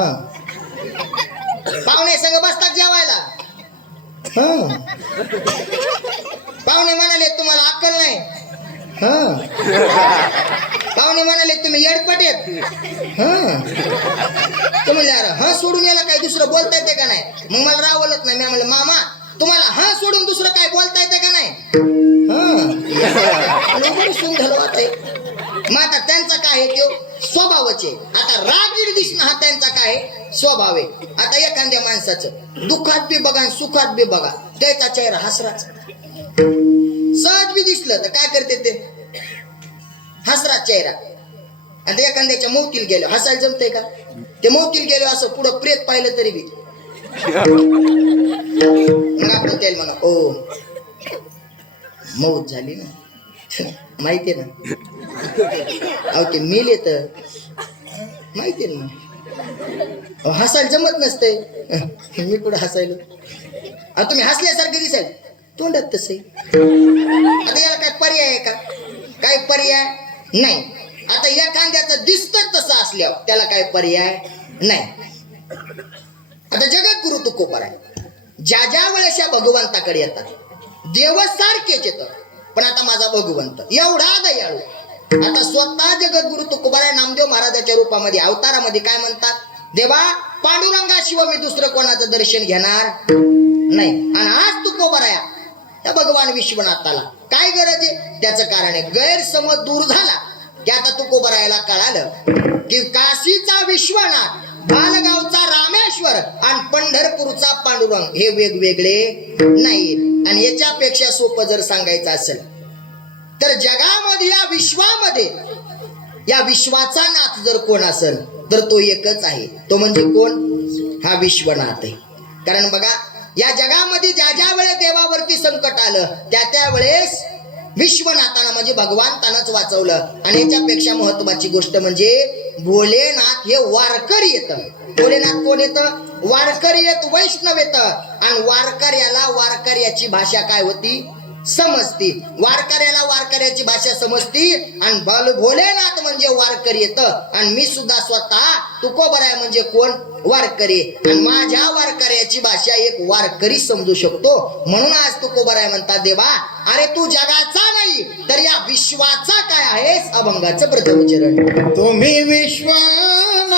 पाहुणे संग बसतात जेवायला. हा पाहुणे म्हणाले तुम्हाला अक्कल नाही, हा पाहुणे म्हणाले तुम्ही येडपट आहेत, हा तुम्ही हा सोडून याला काय दुसरं बोलता येते का नाही. मग मला रावलत नाही, मी म्हणलं मामा तुम्हाला हा सोडून दुसरं काय बोलता येते का नाही. हा सुंदर आता मग आता त्यांचा काय आहे तो स्वभावच आहे. आता रागीट दिसणं हा त्यांचा काय स्वभाव आहे. आता एखाद्या माणसाचं दुःखात बी बघा सुखात बी बघा, त्याचा चेहरा हसराच. सहज बी दिसलं तर काय करते ते हसरा चेहरा. आणि एखाद्याच्या मौतील गेलो हसायला जमतंय का, ते मौतील गेलो असं पुढं प्रेत पाहिलं तरी बी मग आपण त्याला म्हणा ओ मौत झाली ना, माहितीये ना, अहो ते मेल येत माहितीये ना, हसायला जमत नसते. मी कुठं हसायलो, अहो तुम्ही हसल्यासारखे दिसाल, तोंडात तसे. आता याला काय पर्याय आहे का, काय पर्याय नाही. आता एखाद्याचं दिसत तसं असल्यावर त्याला काय पर्याय नाही. आता जगद्गुरु तुकोबाराय ज्या ज्या वेळेस या भगवंताकडे येतात, देव सारखेच येतात, पण आता माझा भगवंत एवढा दयाळू. आता स्वतः जगद्गुरु तुकोबाराय नामदेव महाराजाच्या रूपामध्ये अवतारामध्ये काय म्हणतात, देवा पांडुरंगाशिवाय मी दुसरं कोणाचं दर्शन घेणार नाही. आणि आज तुकोबाराया त्या भगवान विश्वनाथाला काय गरज आहे, त्याचं कारण आहे गैरसमज दूर झाला की आता तुकोबारायाला कळालं की काशीचा विश्वनाथ, बालगावचा रामेश्वर आणि पंढरपूरचा पांडुरंग हे वेगवेगळे नाही. आणि याच्यापेक्षा सोपं जर सांगायचं असेल तर जगामध्ये या विश्वामध्ये या विश्वाचा नाथ जर कोण असेल तर तो एकच आहे, तो म्हणजे कोण, हा विश्वनाथ आहे. कारण बघा या जगामध्ये ज्या ज्या वेळेस देवावरती संकट आलं त्या त्या वेळेस विश्वनाथानं म्हणजे भगवंतानंच वाचवलं. आणि याच्यापेक्षा महत्वाची गोष्ट म्हणजे भोलेनाथ हे वारकरी येतं. भोलेनाथ कोण येतं, वारकरी येत, वैष्णव येतं. आणि वारकऱ्याला वारकऱ्याची भाषा काय होती समजती, वारकऱ्याला वारकऱ्याची भाषा समजती. आणि भोलेनाथ म्हणजे वारकरी येतं. आणि मी सुद्धा स्वतः तुकोबाराय म्हणजे कोण, वारकरी. आणि माझ्या वारकऱ्याची भाषा एक वारकरी समजू शकतो. म्हणून आज तुकोबाराय म्हणतात, देवा अरे तू जगाचा नाही तर या विश्वाचा काय आहेस. अभंगाचं प्रथम चरण. तुम्ही विश्वनाथ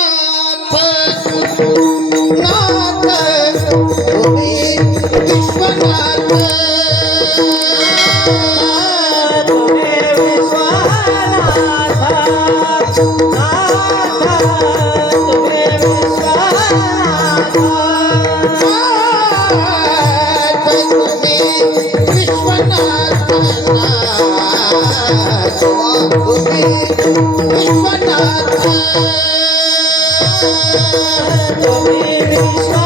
नाथ, तुम्ही विश्वनाथ, तुम्ही विश्वनाथ नाथ, तुम्ही विश्वनाथ, तुम्ही विश्वनाथ तुम्ही विश्वनाथ तुम्ही विश्वनाथ तुम्ही विश्वनाथ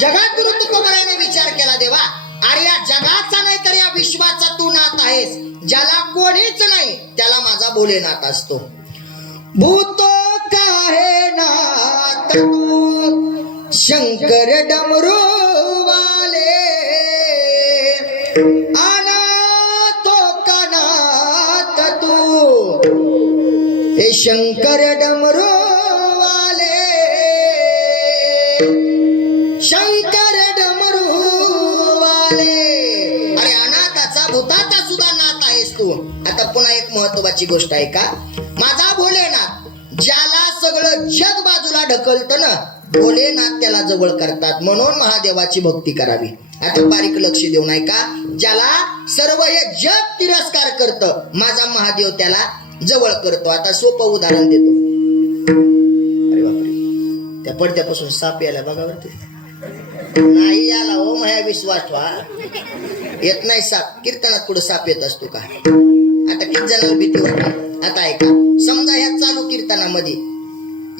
जगात तुकोबराने विचार केला देवा, अरे या जगाचा नाही तर या विश्वाचा तू नाथ आहेस. ज्याला कोणीच नाही त्याला माझा भोलेनाथ असतो. भूतो काहे नाथ तू शंकर डमरू वाले, अनाथो का नाथ तू हे शंकर डमरू वाले, शंकर डमरू वाले. अरे अनाथाचा भूताचा सुद्धा नाथ आहेस तू. आता पुन्हा एक महत्वाची गोष्ट आहे का, माझा भोलेनाथ ज्याला सगळं जग बाजूला ढकलतं ना, भोलेनाथ त्याला जवळ करतात. म्हणून महादेवाची भक्ती करावी. आता बारीक लक्ष देऊ नाही का, ज्याला सर्व हे जग तिरस्कार करतं, माझा महादेव त्याला जवळ करतो. आता सोपं उदाहरण देतो. अरे बापरे, त्या पडद्यापासून साप यायला बघा वरती. नाही याला हो माझ्या विश्वास व्हा, येत नाही साप. कीर्तनात कुठं साप येत असतो का? आता किती जणांना भीती वाटते. आता ऐका, समजा ह्या चालू कीर्तनामध्ये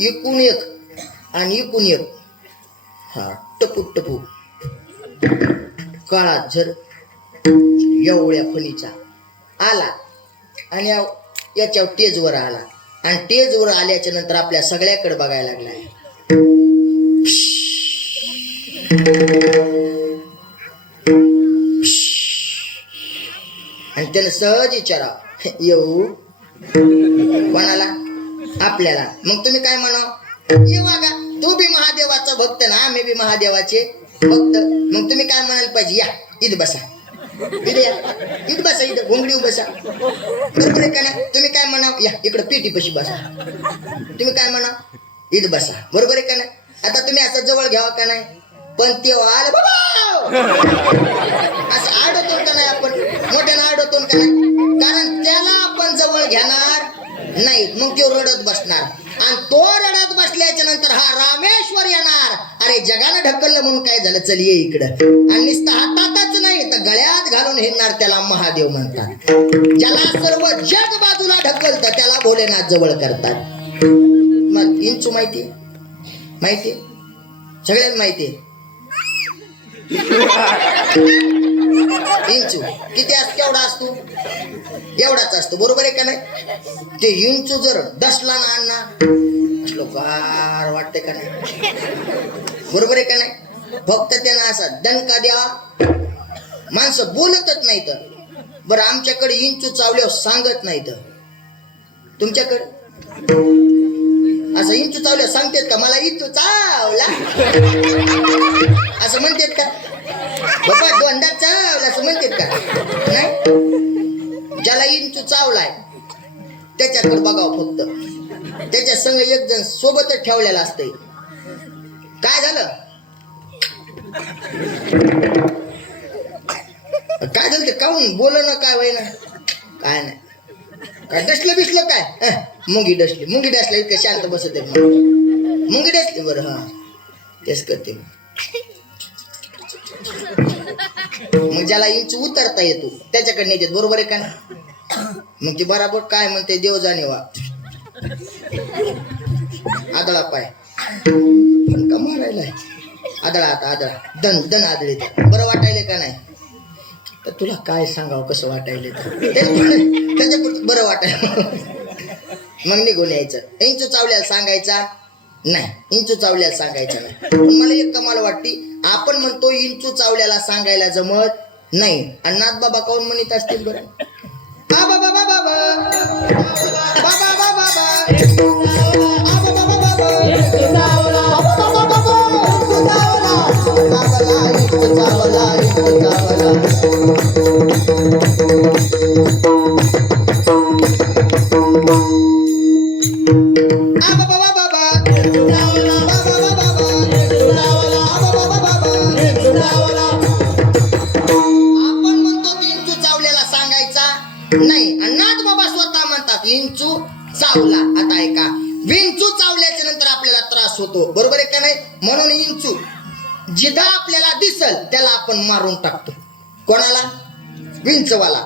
एकूण एक आणि एकूण एक, हा टपू टपू काळा झर एवढ्या फणीचा आला आणि याच्यावर टेजवर आला, आणि टेजवर आल्याच्या नंतर आपल्या सगळ्याकडे बघायला लागला. आणि त्यानं सहज विचारा, येऊ कोणाला? आपल्याला. मग तुम्ही काय म्हणाव? ये वागा, तू बी महादेवाचा भक्त ना, आम्ही बी महादेवाचे भक्त. मग तुम्ही काय म्हणायला पाहिजे? या इथं बसा, इथं या, इथं बसा, इथं घोंगडी बसा. बरोबर आहे का नाही? तुम्ही काय म्हणाव? या इकडं पेटीपाशी बसा. तुम्ही काय म्हणाव? इथं बसा. बरोबर आहे का नाही? आता तुम्ही असं जवळ घ्यावा का नाही? पण तेव्हा आलं बाबा असं आडवतो का नाही? आपण मोठ्यानं आडवतो का नाही? कारण त्याला आपण जवळ घेणार नाही, मग तो रडत बसणार, आणि तो रडत बसल्याच्या नंतर हा रामेश्वर येणार. अरे जगानं ढकललं म्हणून काय झालं, चल ये इकडं. आणि नुसतं हातातच नाही तर गळ्यात घालून हिंडणार, त्याला महादेव म्हणतात. ज्याला सर्व जग बाजूला ढकलतं त्याला भोलेनाथ जवळ करतात. मग इंचू माहिती माहिती सगळ्यांना माहिती आहे. इंचू किती असतो? केवढा असतो? एवढाच असतो. बरोबर आहे का नाही? ते इंचू जर दसला ना अण्णा, असलो गार वाटते का नाही? बरोबर आहे का नाही? फक्त त्यांना असा दणका द्यावा, माणसं बोलतच नाही. तर बरं, आमच्याकडे इंचू चावल्यावर सांगत नाही. तर तुमच्याकडे असं इंचू चावल्यावर सांगतात का मला इंचू चावला असं म्हणतात का? बाबा दोनदा चावला असं म्हणतात का? नाही. ज्याला इंचू चावलाय त्याच्याकडे बघावं फक्त. त्याच्या संग एक जण सोबतच ठेवलेला असतंय. काय झालं? काय झालं? ते काहून बोल ना, काय वय ना, काय नाही, काय डसलं बिसलं काय? मुंगी डसली, मुंगी डसला इतकं शांत बसत आहे. मुंगी डसली, बरं हा तेच करते. मग ज्याला इंच उतरता येतो त्याच्याकडे नेतात. बरोबर आहे का? मग ते बराबर काय म्हणते, देव जाणे वा आदळा पाय फणका मारायला, आदळा आता आदळा दन दन आदळी. बरं वाटायले का नाही? तर तुला काय सांगावं कसं वाटायले, त्याच्यापुरतं बरं वाटायला. मग निघून यायचं. इंचू चावल्याला सांगायचा नाही, इंचू चावल्याला सांगायचं नाही. पण मला एक कमाल वाटते, आपण म्हणतो इंचू चावल्याला सांगायला जमत नाही, आणि नाथबाबा काऊन म्हणत असतील बरं? आ बाबा बाबा बाबा बाबा बाबा बाबा आ बाबा बाबा बाबा इंचू चावला, बाबा बाबा बाबा इंचू चावला, इंचू चावला, इंचू चावला. आपण म्हणतो विंचू चावल्याला सांगायचा नाही, आणि नाथ बाबा स्वतः म्हणतात विंचू चावला. आता ऐका, विंचू चावल्याच्या नंतर आपल्याला त्रास होतो, बरोबर आहे का नाही? म्हणून विंचू जिथं आपल्याला दिसल त्याला आपण मारून टाकतो. कोणाला? विंचवाला.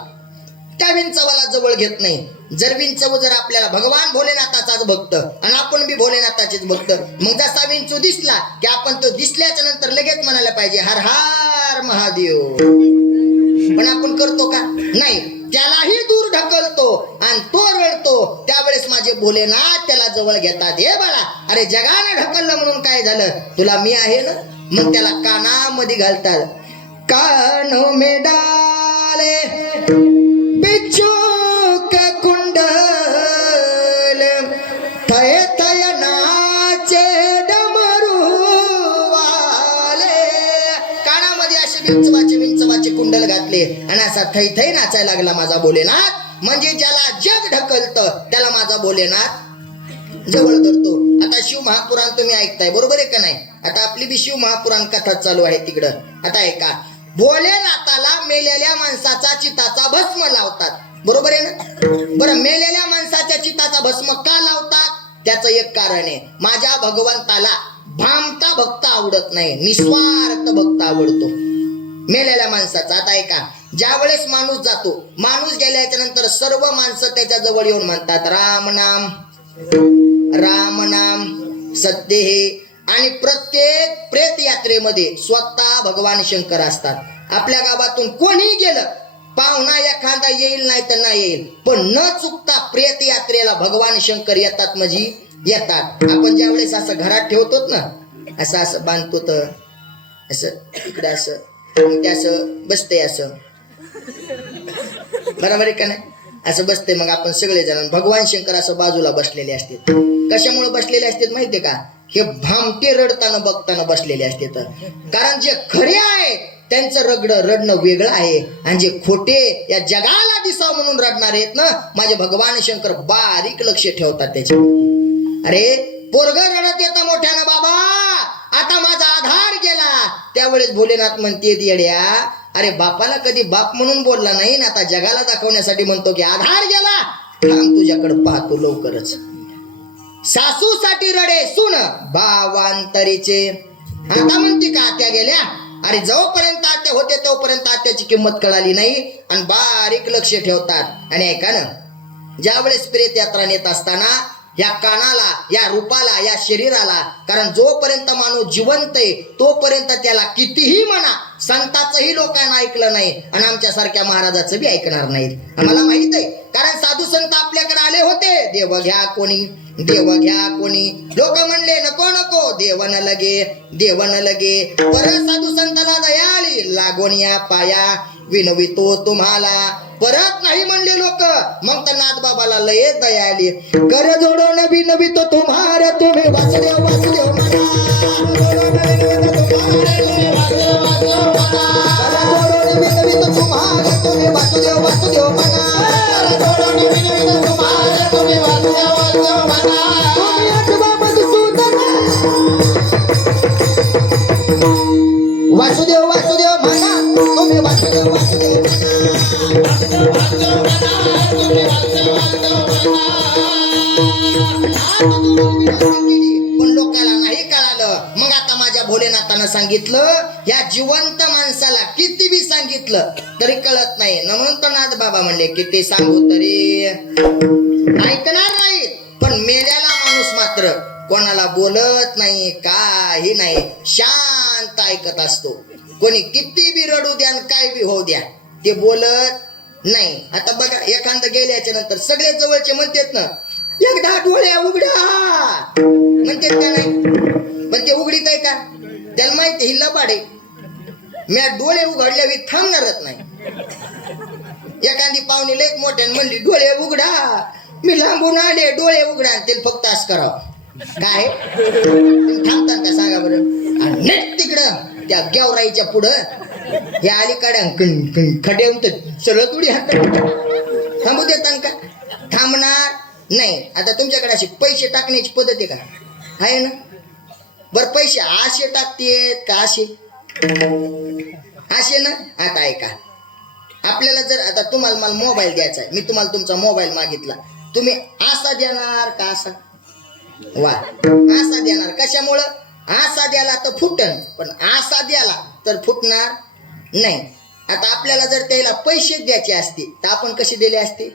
त्या विंचवाला जवळ घेत नाही. जर विंचव जर आपल्याला भगवान भोलेनाथाचाच भक्त आणि आपण बी भोलेनाथाचेच भक्त, मग जसा विंचू दिसला की आपण तो दिसल्याच्या नंतर लगेच म्हणायला पाहिजे हर हर महादेव. पण आपण करतो का? नाही. त्यालाही दूर ढकलतो आणि तो रडतो. त्यावेळेस माझे भोलेनाथ त्याला जवळ घेतात. हे बाळा, अरे जगाने ढकललं म्हणून काय झालं, तुला मी आहे ना. मग त्याला कानामध्ये घालतात. कानो में डाले बिच्छू का कुंडल, थय थय नाचे डमरू वाले. कानामध्ये असे विंचवाचे कुंडल घातले आणि असा थै थै नाचायला लागला माझा भोलेनाथ. म्हणजे ज्याला जग ढकलतं त्याला माझा भोलेनाथ जवळ धरतो. आता शिव महापुराण तुम्ही ऐकताय, बरोबर आहे का नाही? आता आपली बी शिव महापुराण कथा चालू आहे तिकडं. आता ऐका, भोलेनाथाला मेलेल्या माणसाचा चिताचा भस्म लावतात, बरोबर आहे ना? बरं, मेलेल्या माणसाच्या चिताचा भस्म का लावतात? त्याचं एक कारण आहे, माझ्या भगवंताला भामटा भक्त आवडत नाही, निस्वार्थ भक्त आवडतो मेलेल्या माणसाचा. आता ऐका, ज्या वेळेस माणूस जातो, माणूस गेल्याच्या नंतर सर्व माणसं त्याच्या जवळ येऊन म्हणतात राम नाम राम नाम सत्य हे. आणि प्रत्येक प्रेत यात्रेमध्ये स्वतः भगवान शंकर असतात. आपल्या गावातून कोणी गेलं, पाहुणा एखादा येईल नाही तर नाही येईल, पण न चुकता प्रेत यात्रेला भगवान शंकर येतात म्हणजे येतात. आपण ज्या वेळेस असं घरात ठेवतो ना, असं असं बांधतो तर असं इकडे असं, ते असं बसते असं, बरोबर आहे का नाही? असं बसते. मग आपण सगळे जण भगवान शंकर असं बाजूला बसलेले असते. कशामुळे बसलेले असतात माहितीये का? हे भामटे रडताना बघताना बसलेले असतात. कारण जे खरे आहे त्यांचं रडणं वेगळं आहे, आणि जे खोटे या जगाला दिसाव म्हणून रडणार आहेत ना, माझे भगवान शंकर बारीक लक्ष ठेवतात त्याच्या. अरे पोरग रडत येतं मोठ्यानं, बाबा आता माझा आधार गेला. त्यावेळेस भोलेनाथ म्हणते येड्या, अरे बापाला कधी बाप म्हणून बोलला नाही ना, आता जगाला दाखवण्यासाठी म्हणतो की आधार गेला, थांब तुझ्याकडे पाहतो लवकरच. सासूसाठी रडे सुन भावांतरीचे. आता म्हणते का आत्या गेल्या? अरे जोपर्यंत आत्या होते तोपर्यंत आत्याची किंमत कळाली नाही, आणि बारीक लक्ष ठेवतात. आणि ऐका ना, ज्या वेळेस प्रेत यात्रा नेत असताना या कानाला, या रूपाला, या शरीराला, कारण जोपर्यंत माणूस जिवंत आहे तोपर्यंत त्याला कितीही म्हणा, संताचंही लोकांना ऐकलं नाही आणि आमच्यासारख्या महाराजाचं बी ऐकणार नाहीत. आम्हाला माहित आहे, कारण साधू संत आपल्याकडे आले होते. देव घ्या कोणी, देव घ्या कोणी. लोक म्हणले नको नको, देव न लगे, देव न लगे. परत साधू संतांना दयाळी लागून या पाया, विनवितो तुम्हाला. परत नाही म्हणले लोक, मग तर नाथ बाबाला लय दयाळी. कर जोडून विनवितो तुम्हाला, तुम्ही वासुदेव वासुदेव म्हणा. तुम्ही वासुदेव वासुदेव म्हणा. वासुदेव वासुदेव म्हणा, तुम्ही वासुदेव वासुदेव पण लोकांना नाही कळालं. मग आता माझ्या भोलेनाथानं सांगितलं, या जिवंत माणसाला किती बी सांगितलं तरी कळत नाही ना, म्हणून तर नाथ बाबा म्हणले किती सांगू तरी ऐकणार नाही. पण मेलेला माणूस मात्र कोणाला बोलत नाही, काही नाही, शांत ऐकत असतो. कोणी किती बी रडू द्या काय बी होऊ द्या, ते बोलत नाही. आता बघा एखादं गेल्याच्या नंतर सगळे जवळचे म्हणतात ना एकदा डोळे उघडा म्हणतात का नाही, पण ते उघडीत आहे का? त्याला माहिती ही लबाड आहे. मी डोळे उघडल्यावर थांबणारच नाही. एखादी पाहुणी लय मोठ्याने म्हणली डोळे उघडा, मी लांबून आले डोळे उघडा, ते फक्त असं करावं. काय थांबतात का सांगा बरं? नेट तिकडं त्या गेवराईच्या पुढं हे अलीकडे खड्यावून तर सरळ उडी हात थांबू देतात का? थांबणार नाही. आता तुमच्याकडे अशी पैसे टाकण्याची पद्धत आहे का? आहे ना. बरं पैसे असे टाकतेत का असे? असे ना. आता ऐका, आपल्याला जर आता तुम्हाला मला मोबाईल द्यायचा आहे, मी तुम्हाला तुमचा मोबाईल मागितला, तुम्ही असा देणार का असा? वा, असा देणार. कशामुळं? असा द्याला तर फुटन, पण असा द्याला तर फुटणार नाही. आता आपल्याला जर त्याला पैसे द्यायचे असते तर आपण कसे दिले असते?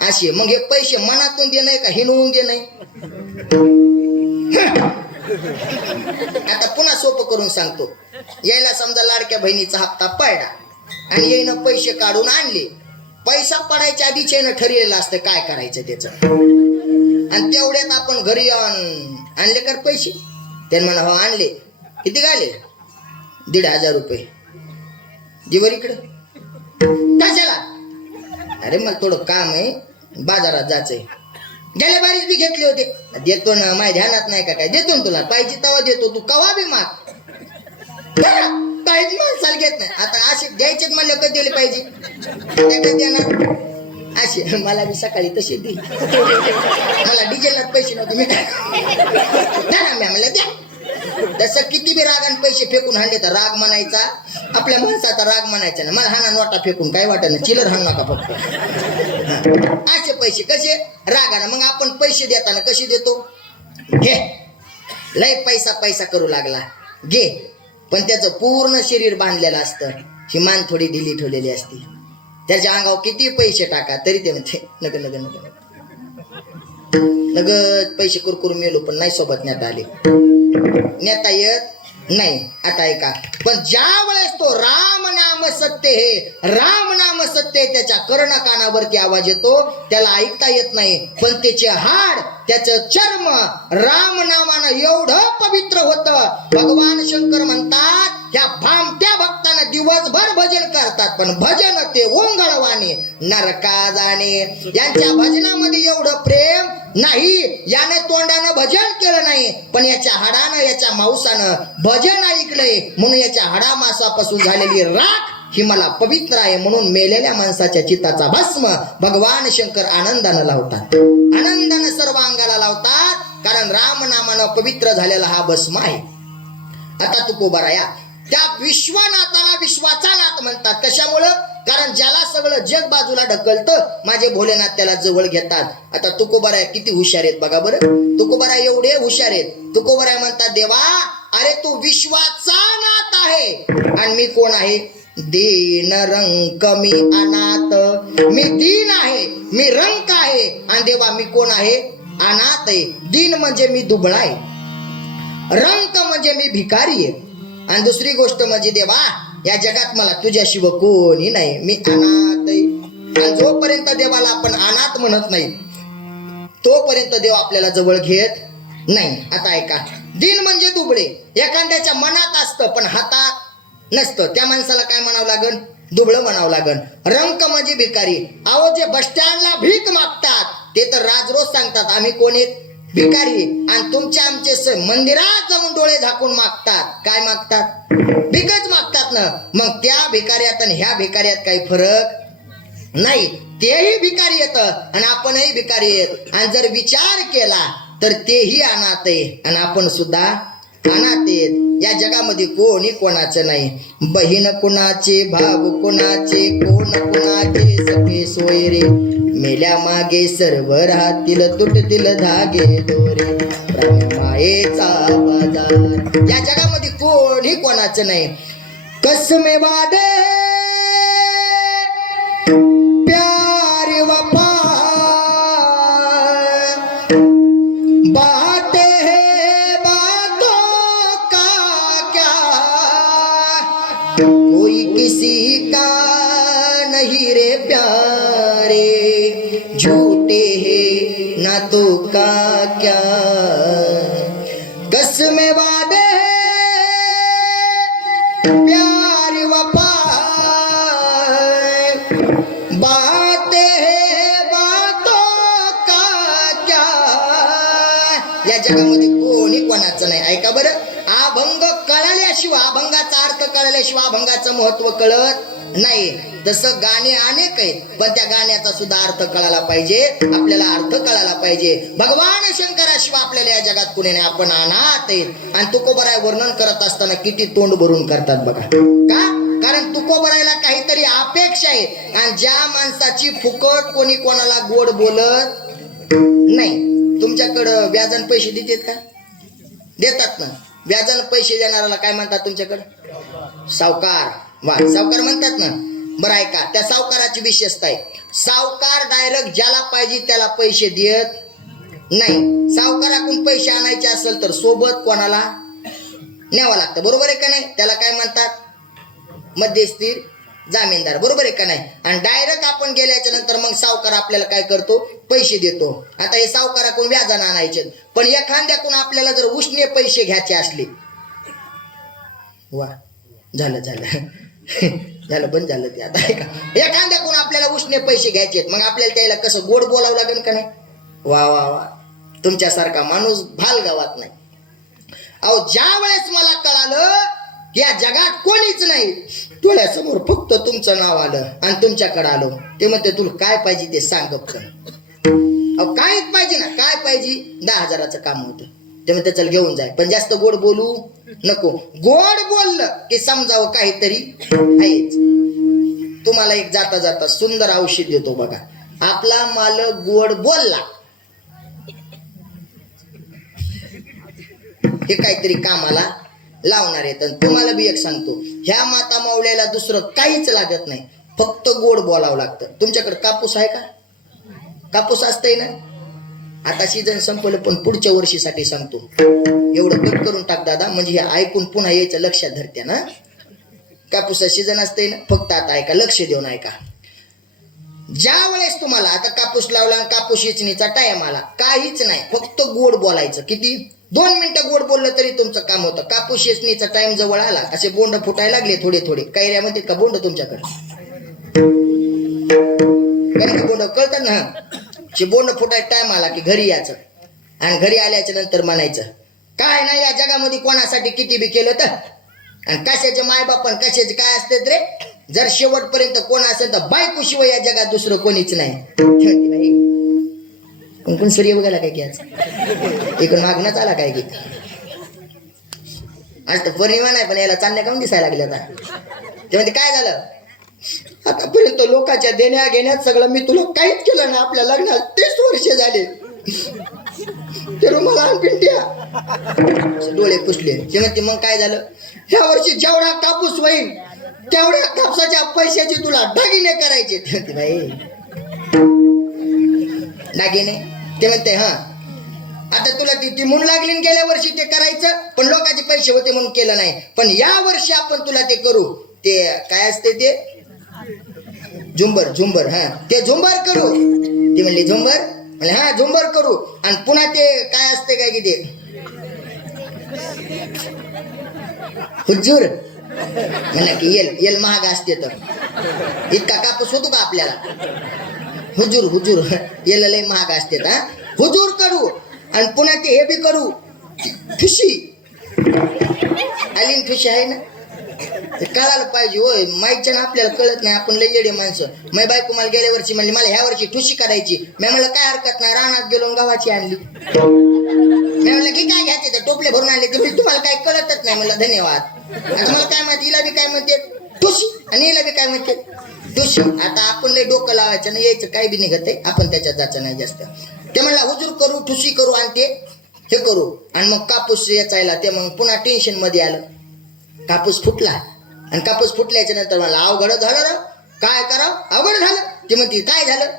असे. मग हे पैसे मनातून देणं का हिनवून देणं? आता पुन्हा सोपं करून सांगतो. यायला समजा लाडक्या बहिणीचा हप्ता पडला आणि यायनं पैसे काढून आणले. पैसा पडायच्या आधीच यानं ठरलेलं असतं काय करायचं त्याचं, आणि तेवढ्यात आपण घरी आणले कर पैसे. त्याने म्हणा हो आणले. किती गाले? 1,500 रुपये. दिवर इकडं. कशाला? अरे मला थोडं काम आहे, बाजारात जायचंय. गेल्या बारीच बी घेतले होते. देतो ना, माझ्या ध्यानात नाही का काय? देतो ना तुला, पाहिजे तवा देतो, तू कवा बी माग. काहीच माणसाला घेत नाही. आता असे द्यायचेच म्हणलं कधी दिले पाहिजे? देणार असे. मला बी सकाळी तसे दे. मला डिझेलला पैसे नव्हते, मी द्या ना म्हणलं द्या. तसं किती बी रागाने पैसे फेकून हाणले तर राग म्हणायचा, आपल्या माणसाचा राग म्हणायचा ना. मला हाना नोटा फेकून काय वाटत ना, चिलर हाणू नका फक्त. असे पैसे कसे? रागाने. मग आपण पैसे देताना कसे देतो? घे. लय पैसा पैसा करू लागला, घे. पण त्याचं पूर्ण शरीर बांधलेलं असतं, ही मान थोडी ढिली ठेवलेली असते. त्याच्या अंगावर किती पैसे टाका तरी ते म्हणते नग नग नग नगद पैसे कुरकुर मेलो, पण नाही सोबत नेता आले, नेता येत नाही. आता ऐका, पण ज्या वेळेस तो राम नाम सत्य हे, राम नाम सत्य त्याच्या कर्ण कानावरती आवाज येतो, त्याला ऐकता येत नाही, पण त्याचे हाड, त्याचं चर्म राम नामानं एवढं पवित्र होतं. भगवान शंकर म्हणतात ह्या भामट्या भक्तांना दिवसभर भजन करतात, पण भजन ते ओंगळवाने नरका जाणे. यांच्या भजनामध्ये एवढं प्रेम नाही. याने तोंडानं भजन केलं नाही, पण याच्या हाडानं, याच्या मांसानं भजन ऐकलंय, म्हणून याच्या हाडा मांसापासून झालेली राख ही मला पवित्र आहे. म्हणून मेलेल्या माणसाच्या चित्ताचा भस्म भगवान शंकर आनंदानं लावतात, आनंदानं सर्व अंगाला लावतात, कारण राम नामानं पवित्र झालेला हा भस्म आहे. आता तुकोबाराया, त्या विश्वनाथाला विश्वाचा नाथ म्हणतात. कशामुळं? कारण ज्याला सगळं जग बाजूला ढकलतं, माझे भोलेनाथ त्याला जवळ घेतात. आता तुकोबाराय किती हुशार आहेत बघा बरं. तुकोबाराय एवढे हुशार आहेत. तुकोबाराय म्हणतात देवा, अरे तू विश्वाचा नाथ आहे आणि मी कोण आहे? दीन रंक मी अनाथ. मी दीन आहे, मी रंक आहे, आणि देवा मी कोण आहे? अनाथ आहे. दीन म्हणजे मी दुबळा आहे, रंक म्हणजे मी भिकारी आहे, आणि दुसरी गोष्ट म्हणजे देवा या जगात मला तुझ्याशिवाय कोणी नाही, मी अनाथ आहे. आणि जोपर्यंत देवाला आपण अनाथ म्हणत नाही तोपर्यंत देव आपल्याला जवळ घेत नाही. आता ऐका, दीन म्हणजे दुबळे. एखाद्याच्या मनात असतं पण हातात नसतं, त्या माणसाला काय म्हणावं लागन? दुबळं म्हणावं लागन. रंक म्हणजे भिकारी. अहो जे बस स्टँडला भीक मागतात ते तर राजरोज सांगतात आम्ही कोण आहेत? भिकारी. आणि तुमच्या आमचे मंदिरात जाऊन डोळे झाकून मागतात. काय मागतात? भिकच मागतात ना. मग त्या भिकाऱ्यात आणि ह्या भिकाऱ्यात काही फरक नाही. तेही भिकारी येत आणि आपणही भिकारी येत. आणि जर विचार केला तर तेही अनाथ आहे आणि आपण सुद्धा अनाथ आहेत. या जगामध्ये कोणी कोणाचं नाही. बहीण कुणाचे, भाऊ कुणाचे, कोण कुणाचे सखे सोयरे. मेल्या मागे सर्व राहतील, तुटतील धागे दोरे. मायेचा बाजार. या जगामध्ये कोणी कोणाचं नाही. कसमे वादे प्यार वफा बातें हैं बातों का क्या, कोई किसी का नहीं रे प्यार. रे झूठे है ना तो का क्या कसमें वादे प्यार वफा बातें है बातों का क्या या जगामध्ये कोणी कोणाचं नाही. ऐका बरं, अभंग कळल्याशिवाय अभंगाचा अर्थ कळल्याशिवाय अभंगाचं महत्व कळत नाही. तसं गाणे अनेक आहेत, पण त्या गाण्याचा सुद्धा अर्थ कळायला पाहिजे, आपल्याला अर्थ कळायला पाहिजे. भगवान शंकराशिवाय आपल्याला या जगात कुणी नाही, आपण अनाथ आहेत. आणि तुकोबराय वर्णन करत असताना किती तोंड भरून करतात बघा. का? कारण तुकोबरायला काहीतरी अपेक्षा आहे. आणि ज्या माणसाची फुकट कोणी कोणाला गोड बोलत नाही. तुमच्याकडं व्याजान पैसे देतात का? देतात ना. व्याजान पैसे देणाऱ्याला काय म्हणतात तुमच्याकडं? सावकार. वा, सावकार म्हणतात ना. बरं ऐका, त्या सावकाराची विशेषता आहे, सावकार डायरेक्ट ज्याला पाहिजे त्याला पैसे देत नाही. सावकाराकडून पैसे आणायचे असेल तर सोबत कोणाला न्यावं लागतं, बरोबर आहे का नाही? त्याला काय म्हणतात? मध्यस्थी जामीनदार, बरोबर आहे का नाही? आणि डायरेक्ट आपण गेल्याच्या नंतर मग सावकार आपल्याला काय करतो? पैसे देतो. आता हे सावकाराकडून व्याजानं आणायचे, पण एखाद्याकडून आपल्याला जर उसने पैसे घ्यायचे असले, वा झालं झालं बंद झालं ते. आता ऐका, एखाद्याकडून आपल्याला उसने पैसे घ्यायचे, मग आपल्याला त्याला कसं गोड बोलावं लागेल का नाही? वा वा वा, तुमच्यासारखा माणूस भाल गावात नाही. अहो, ज्या वेळेस मला कळालं या जगात कोणीच नाही, डोळ्यासमोर फक्त तुमचं नाव आलं आणि तुमच्याकडे आलो, ते म्हणते तुला काय पाहिजे ते सांग गप्प. अहो, काहीच पाहिजे ना, काय पाहिजे? 10,000चं काम होतं, ते म्हणते चल घेऊन जाय, पण जास्त गोड बोलू नको. गोड बोललं की समजावं काहीतरी आहेच. तुम्हाला एक जाता जाता सुंदर औषध देतो बघा. आपला मालक गोड बोलला, हे काहीतरी कामाला लावणार आहेत. तुम्हाला बी एक सांगतो, ह्या माता मावल्याला दुसरं काहीच लागत नाही, फक्त गोड बोलावं लागतं. तुमच्याकडे कापूस आहे का? कापूस असतंय ना. आता सीझन संपलं, पण पुढच्या वर्षीसाठी सांगतो, एवढं कट करून टाक दादा, म्हणजे हे ऐकून पुन्हा यायचं लक्षात धरत्या ना. कापूसचा सीझन असतंय ना, फक्त आता ऐका, लक्ष देऊन ऐका. ज्या वेळेस तुम्हाला आता कापूस लावला, कापूस वेचणीचा टाइम आला, काहीच नाही, फक्त गोड बोलायचं. किती? 2 मिनिटं गोड बोललं तरी तुमचं काम होतं. कापूस वेचणीचा टाइम जवळ आला, असे बोंड फुटायला लागले थोडे थोडे. कैऱ्यामध्ये का बोंड तुमच्याकडे? कैऱ्या बोंड कळतात ना. बोंड फुटायचा टाइम आला की घरी यायचं, आणि घरी आल्याच्या नंतर म्हणायचं काय नाही या जगामध्ये कोणासाठी किती बी केलं तर, आणि कशाचे मायबाप आणि कशाचे काय असते रे. जर शेवटपर्यंत कोण असेल तर बायको शिवाय या जगात दुसरं कोणीच नाही. कोण सूर्य बघायला काय घ्यायचं, इकडून मागणंच आला काय की. आज तर पौर्णिमा नाही, पण याला चांगल्या काऊन दिसायला लागले आता. ते म्हणते काय झालं? आतापर्यंत लोकांच्या देण्या घेण्यात सगळं मी तुला काहीच केलं ना. आपल्या लग्नाला 30 वर्ष झाले, ते रुमाला आणखीन डोळे पुसले. ते म्हणते मग काय झालं? ह्या वर्षी जेवढा कापूस होईल तेवढ्या कापसाच्या पैशाची तुला दागिने करायचे. ते भाई दागिने? ते म्हणते हा, आता तुला ती म्हणून लागली, गेल्या वर्षी ते करायचं, पण लोकांचे पैसे होते म्हणून केलं नाही. पण या वर्षी आपण तुला ते करू. ते काय असते ते झुंबर. हा, ते झुंबर करू. ती म्हणली झुंबर? म्हणले हा झुंबर करू. आणि पुन्हा ते काय असते काय की ते हुजूर म्हणलं की येल महाग असते, तर इतका कापूस होतो का आपल्याला? हुजूर येल लय महाग असते. हा, हुजूर करू. आणि पुन्हा ते हे बी करू, ठुशी. आलीन ठुशी आहे ना, ते कळायला पाहिजे. होय, माहिती ना आपल्याला कळत नाही, आपण लय येडे माणसं. मै बायको मला गेल्या वर्षी म्हणली मला ह्या वर्षी ठुशी करायची. मी म्हणलं काय हरकत नाही, रानात गेलो गावाची आणली. मी म्हणलं की काय घ्यायचे, तर टोपले भरून आणले. ते तुम्हाला काय कळतच नाही. म्हणलं धन्यवाद. आता मला काय माहिती, हिला बी काय म्हणते ठुशी आणि हिला बी काय म्हणते ठुशी. आता आपण लय डोकं लावायचं नाही, यायचं काय बी निघत आहे, आपण त्याच्यात जायचं नाही जास्त. ते म्हणला हुजूर करू, ठुशी करू आणि ते हे करू. आणि मग कापूस याचायला ते मग पुन्हा टेन्शन मध्ये आलं. कापूस फुटला, आणि कापूस फुटल्याच्या नंतर मला अवघड झालं ना, काय करावं, अवघड झालं. ती म्हणते काय झालं?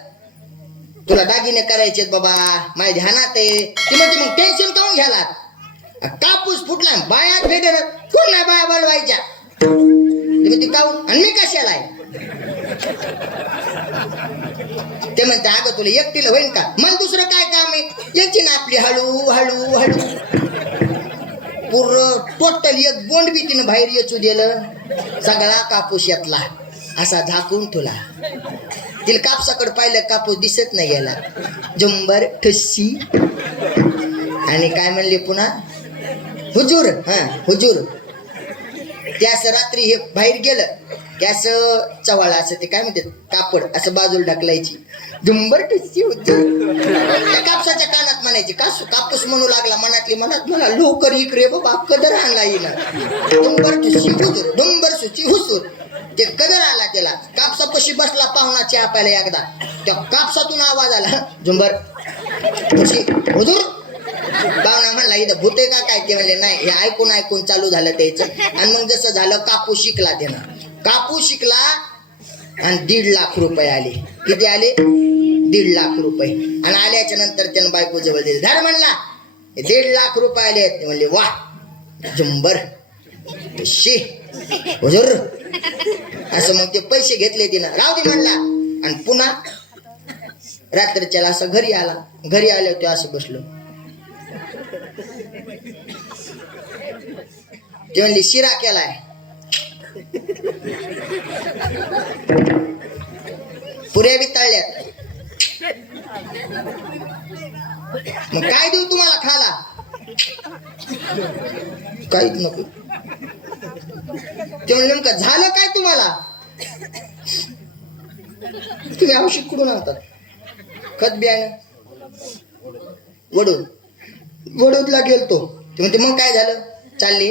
तुला दागिने करायचे बाबा, माझ्या ध्यानात आहे. ती म्हणते मग टेन्शन काऊन घ्याला? कापूस फुटला, बाया भेटेल, कोण नाही बाया बोलवायच्या. ती म्हणते काऊन, आणि मी कशाला आहे? म्हणते अगं तुला एकटीला होईन का, मला दुसरं काय काम आहे, याची ना आपली हळू हळू हळू पूर्ण टोटल एक बोंड बी तिनं बाहेर येचू दिलं, सगळा कापूस यातला असा झाकून तुला. तिला कापसाकडे पाहिलं, कापूस दिसत नाही गेला. जुंबर ठुस्सी आणि काय म्हणले पुन्हा, हुजूर. हा हुजूर. ते असं रात्री हे बाहेर गेलं की असं चवाळा असं ते काय म्हणतात कापड असं बाजूला ढकलायची, जुंबर ठुस्सी हुजूर. त्या कापसाच्या कानात म्हणायची, कापूस म्हणू लागला मनातली मनात, म्हणा लवकर इकडे बाबा कदर आणला येईना. जुंबर ठुस्सी हुजूर, डुंबर सुची हुसूर. ते कदर आला त्याला. कापसापाशी बसला पाहुणा चहा प्यायला एकदा, त्या कापसातून आवाज आला, जुंबर ठुस्सी हुजूर. पाहुणा म्हणला इथं भूत आहे का काय, ते म्हणले नाही. हे ऐकून ऐकून चालू झालं त्याचं. आणि मग जसं झालं कापूस शिकला त्यानं, कापूस शिकला आणि 1.5 लाख रुपये आले. किती आले? 1.5 लाख रुपये. आणि आल्याच्या नंतर त्यानं बायको जवळ दिले, धर म्हणला 1.5 लाख रुपये आले. ते म्हणले वा जुंबर शे हुजूर. असं मग ते पैसे घेतले तिनं, राहू दे म्हणला. आणि पुन्हा रात्रीच्याला असं घरी आला. घरी आले होते असं बसलो. ते म्हणले शिरा केलाय. पुऱ्या बी तळल्यात. मग काय देऊ तुम्हाला खाला? काहीच नको. ते म्हणले नेमकं झालं काय तुम्हाला? तुम्ही औषध कुठून आणतात? खत बियाणं वडूदला गेलतो. ते म्हणते मग काय झालं? चालले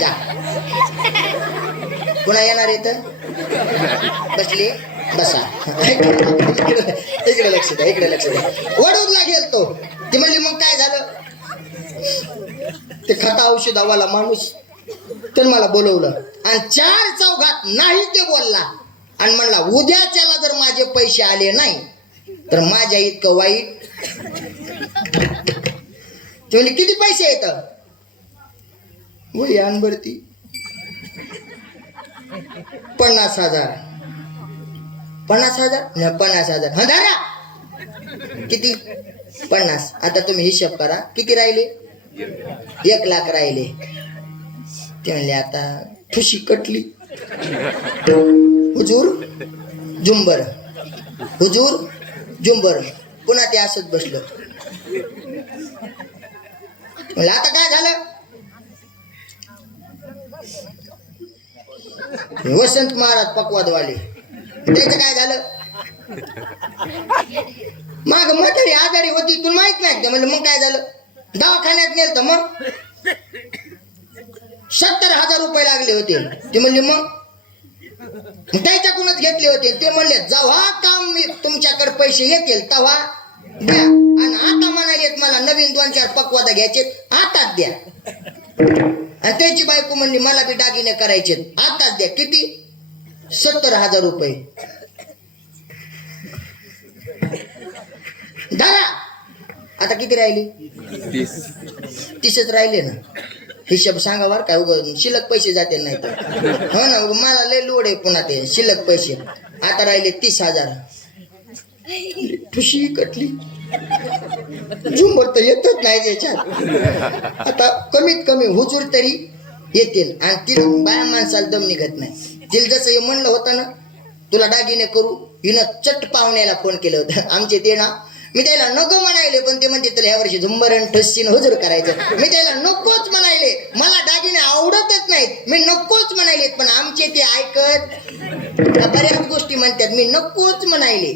जा. पुन्हा येणार येत बसले बसा. इकडे लक्ष द्या, इकडे लक्ष द्या. वडूदला गेलतो. ती म्हणली मग काय झालं? ते खता औषधावाला माणूस तर मला बोलवलं आणि 4 चौघात नाही ते बोलला आणि म्हणला उद्याच्याला जर माझे पैसे आले नाही तर माझ्या इतकं वाईट. ते म्हणले किती पैसे येत? वही अनभरती 50,000. 50,000? नाही 50,000. हा धरा. किती? 50. आता तुम्ही हिशोब करा किती राहिले? 1 लाख राहिले. ते म्हणले आता ठुशी कटली. हुजूर जुंबर, हुजूर जुंबर. पुन्हा ते असंच बसलं. म्हणलं आता काय झालं? वसंत महाराज पकवादवाले, त्याचं काय झालं? माग म्हातारी आजारी होती, तुला माहित नाही? म्हणलं मग काय झालं? दवाखान्यात नेलं तर मग 70,000 रुपये लागले होते. ते म्हणले मग त्याच्याकडूनच घेतले होते. ते म्हणले जेव्हा काम मी तुमच्याकडे पैसे येतील तेव्हा द्या. आणि आता म्हणालेत मला नवीन 2-4 पकवादा घ्यायचे, आताच द्या. आणि त्याची बायको म्हणली मला बी दागिने करायचे, आताच द्या. किती? 70,000 रुपये. धरा. आता किती राहिले? 30च राहिले ना. हिशोब सांगा बर काय, शिल्लक पैसे जाते नाही तर. हो ना, मला लय लोड आहे पुन्हा ते शिल्लक पैसे. आता राहिले 30,000. ठुशी कटली. झुंबर तर येतच नाही त्याच्यात. आता कमीत कमी हुजूर तरी येतील. आणि तिला बाया माणसाला दम निघत नाही. तिला जसं हे म्हणलं होतं ना तुला दागिने करू, हिनं चट पाहुण्याला फोन केलं होतं आमचे ते ना. मी त्याला नको म्हणायले पण ते म्हणते तुला ह्या वर्षी झुंबरण ठुस्सीन हुजूर करायचं. मी त्याला नकोच म्हणायले, मला दागिने आवडतच नाहीत, मी नकोच म्हणायले. पण आमचे ते ऐकत बऱ्याच गोष्टी म्हणतात. मी नकोच म्हणायले.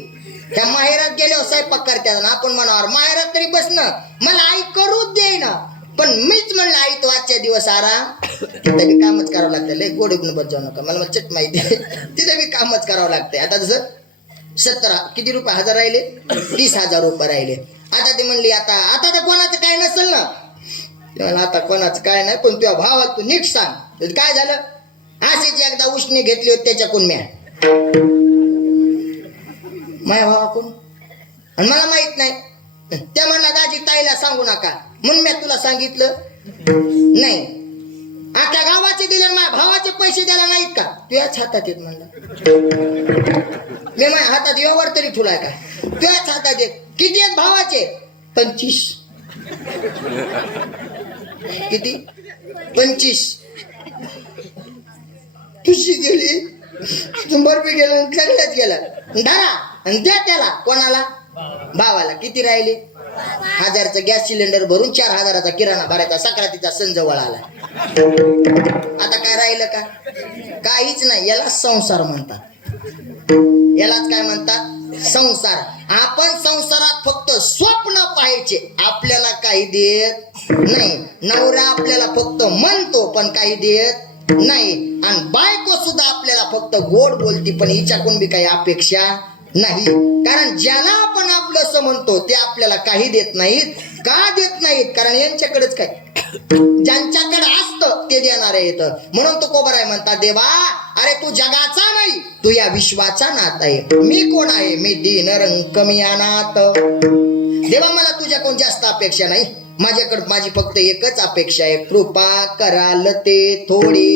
ह्या माहेरात गेल्यावर स्वयंपाक करतात ना, आपण म्हणावर माहेरात तरी बसणं, मला आई करूच देईना. पण मीच म्हणलं आई तो आजच्या दिवस आराम, तिथं बी कामच करावं लागतं. लय गोडीतून बस जाऊ नका, मला चट माहिती आहे. तिथं बी कामच करावं लागतंय. आता जसं 17 किती रुपये हजार राहिले? 30,000 रुपये राहिले. आता ते म्हणली आता तर कोणाचं काय नसेल ना. तेव्हा आता कोणाचं काय नाही, पण तुझ्या भावाला तू नीट सांग काय झालं. असेच एकदा उष्णी घेतली होती त्याच्याकडून म्या, माझ्या भावाकडून, आणि मला माहित नाही. त्या म्हणला दाजी ताईला सांगू नका म्हणून मी तुला सांगितलं नाही. आता गावाचे दिले माझ्या भावाचे पैसे द्यायला नाहीत का तुझ्याच हातात येत म्हणलं मी माझ्या हातात व्यवहार तरी ठुलाय का तुझ्याच हातात येत किती आहेत भावाचे 25 किती 25 तुझी गेली 100 रुपये गेला चांगलाच गेला धरा आणि द्या त्याला कोणाला भावाला किती राहिले 1000चं गॅस सिलेंडर भरून 4000चा किराणा भरायचा सक्रातीचा सण जवळ आला आता काय राहिलं का काहीच नाही याला संसार म्हणतात यालाच काय म्हणतात संसार आपण संसारात फक्त स्वप्न पाहायचे आपल्याला काही देत नाही नवरा आपल्याला फक्त म्हणतो पण काही देत नाही आणि बायको सुद्धा आपल्याला फक्त गोड बोलती पण हिच्याकडून बी काही अपेक्षा नाही कारण ज्याला आपण आपलंसं म्हणतो ते आपल्याला काही देत नाहीत का देत नाहीत कारण यांच्याकडेच काय ज्यांच्याकडे असतं ते देणारे येतं म्हणून तो कोबराय म्हणतात देवा अरे तू जगाचा नाही तू या विश्वाचा नात आहे मी कोण आहे मी दीन रंग कमी अनाथ देवा मला तुझ्याकडून जास्त अपेक्षा नाही माझ्याकडे माझी फक्त एकच अपेक्षा आहे कृपा कराल ते थोडी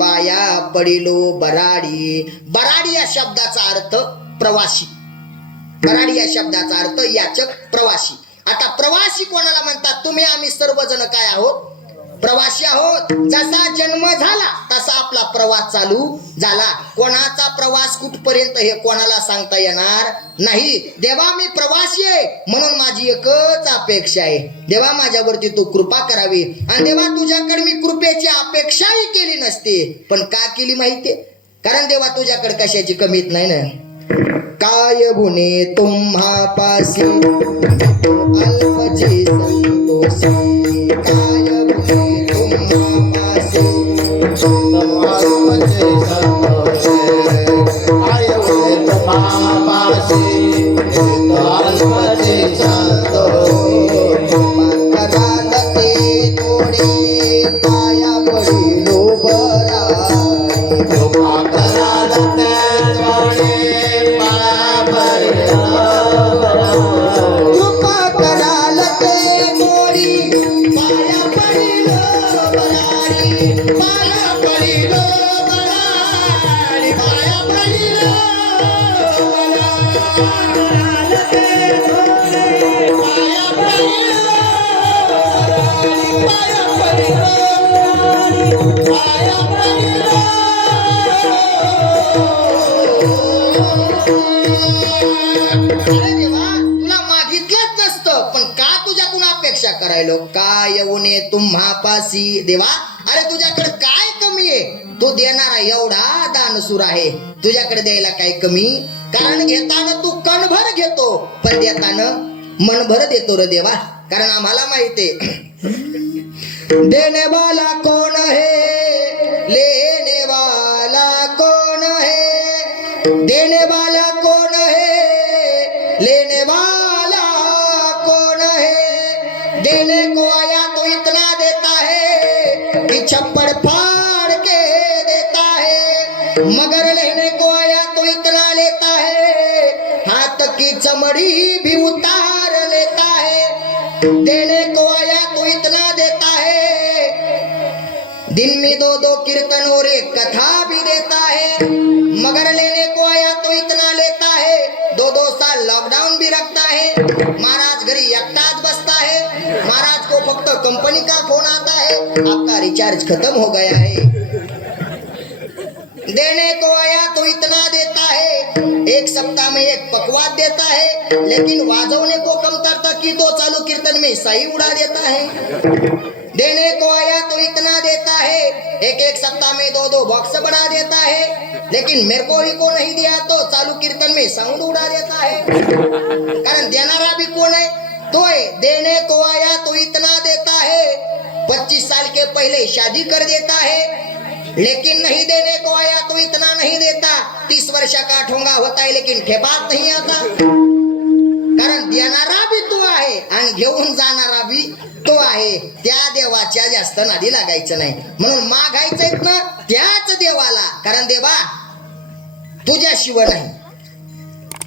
पाया पडिलो बराडी बराडी या शब्दाचा अर्थ प्रवासी बराडी या शब्दाचा अर्थ याचक प्रवासी आता प्रवासी कोणाला म्हणतात तुम्ही आम्ही सर्वजण काय आहोत प्रवासी आहोत जसा जन्म झाला तसा आपला प्रवास चालू झाला कोणाचा प्रवास कुठपर्यंत हे कोणाला सांगता येणार नाही देवा मी प्रवासी आहे म्हणून माझी एकच अपेक्षा आहे देवा माझ्यावरती तू कृपा करावी आणि देवा तुझ्याकडे मी कृपेची अपेक्षाही केली नसते पण का केली माहितीये कारण देवा तुझ्याकडे कशाची कमीत नाही ना काय गुणे तुम्हा पासी अल्पचे संतोषी काय गुणे तुम्हा पासी अल्पचे संतोषे काय गुणे तुम्हा पासी अल्पचे संतोषे कराल ते थोडे पाया पडिलो बराई कृपा कराल ते थोडे पाया पडिलो बराई कृपा कराल ते मोरी पाया पडिलो बराई पाया पडिलो बराई पाया पडिलो कराल ते मोरी पाया पडिलो पाया पडिलो पाया पडिलो अरे देवा तुला मागितलंच नसतं पण का तुझ्याकडून अपेक्षा करायलो काय येऊने तुम्हा पासी देवा अरे तुझ्याकडे काय कमी आहे तू देणारा एवढा दानसूर आहे तुझ्याकडे द्यायला काय कमी कारण घेताना तू कणभर घेतो पण देताना मनभर देतो रे देवा कारण आम्हाला माहितीये देने वाला कौन है लेने वाला कौन है देने वाला कौन है लेने वाला कौन है देने को आया तो इतना देता है कि छप्पड़ फाड़ के देता है मगर लेने को आया तो इतना लेता है हाथ की चमड़ी भी उतार लेता है देने को आया तो इतना देता है दिन में 2-2 कीर्तन और एक कथा भी देता है मगर लेने को आया तो इतना लेता है 2-2 साल लॉकडाउन भी रखता है महाराज घरी एकटाच बसता है महाराज को फक्त कंपनी का फोन आता है आपका रिचार्ज खत्म हो गया है देने को आया तो इतना देता है एक सप्ताह में एक पकवान देता है लेकिन वाजवने को कमतरता की तो चालू कीर्तन में सही उड़ा देता है देने को आया तो इतना देता है एक सप्ताह में 2-2 बॉक्स बढ़ा देता है लेकिन मेरे को ही को नहीं दिया तो चालू कीर्तन में साउंड उड़ा देता है कारण देनारा भी कौन है तो है देने को आया तो इतना देता है 25 साल के पहले शादी कर देता है लेकिन नहीं देने को आया तो इतना नहीं देता 30 वर्ष का ठोंगा होता है लेकिन ठेपात नहीं आता कारण देणारा बी तो आहे आणि घेऊन जाणारा बी तो आहे त्या देवाच्या जास्त नादी लागायचं नाही म्हणून मागायचंय ना त्याच देवाला कारण देवा तुझ्याशिवाय नाही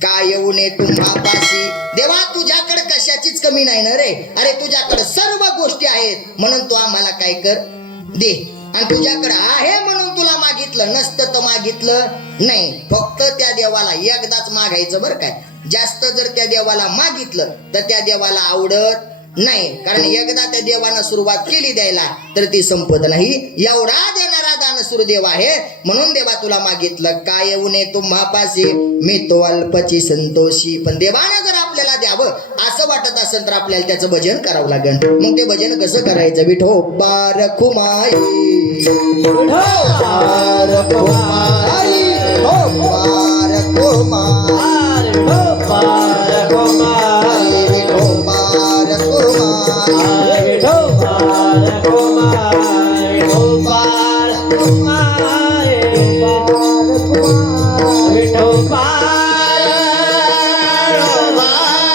काय येऊने तुम्हा पासी देवा तुझ्याकडे कशाचीच कमी नाही ना रे अरे तुझ्याकडे सर्व गोष्टी आहेत म्हणून तू आम्हाला काय कर दे आणि तुझ्याकडे आहे म्हणून तुला मागितलं, नसतं तर मागितलं नाही. फक्त त्या देवाला एकदाच मागायचं बरं काय. जास्त जर त्या देवाला मागितलं तर त्या देवाला आवडत नाही, कारण एकदा त्या देवानं सुरुवात केली द्यायला तर ती संपत नाही. एवढा देणारा दानशूर देव आहे म्हणून देवा तुला मागितलं. काय उणे तुम्हापाशी मी तो अल्पची संतोषी. पण देवानं जर आपल्याला द्यावं असं वाटत असेल तर आपल्याला त्याचं भजन करावं लागेल. मग ते भजन कसं करायचं? विठोबा रखुमाई, विठोबा रखुमाई, विठोबा रखुमाई, विठोबा रखुमाई, विठोबा रखुमाई, विठोबा रखुमाई,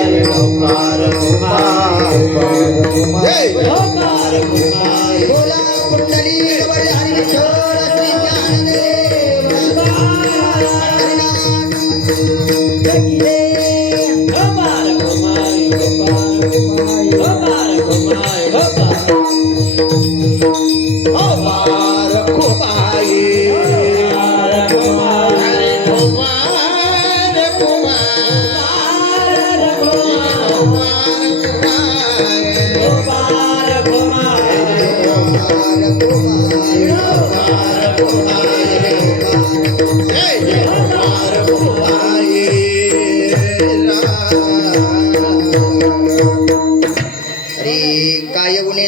विठोबा रखुमाई, विठोबा बोला कुंडली गवळी हरी विठ्ठल श्री ज्ञानदेव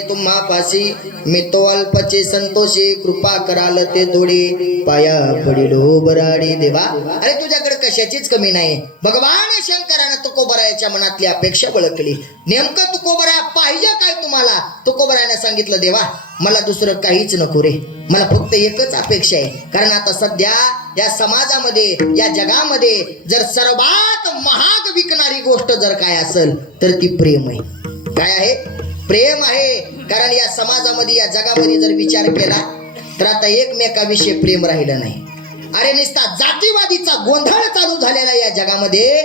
तुम्हापाशी मी तो अल्पचे संतोषी. कृपा कराल ते थोडी पाया पडिलो बराडी देवा. अरे तुझ्याकडे कशाचीच कमी नाही. भगवान शंकरानं तुकोबरायाच्या मनातली अपेक्षा ओळखली. नेमकं तुकोबराया पाहिजे काय तुम्हाला? तुकोबरायाने सांगितलं देवा मला दुसरं काहीच नको रे, मला फक्त एकच अपेक्षा आहे. कारण आता सध्या या समाजामध्ये या जगामध्ये जर सर्वात महाग विकणारी गोष्ट जर काय असेल तर ती प्रेम आहे. काय आहे? प्रेम आहे. कारण या समाजामध्ये या जगामध्ये जर विचार केला तर आता एकमेकाविषयी प्रेम राहिलं नाही. अरे नुसता जातीवादीचा गोंधळ चालू झालेला या जगामध्ये.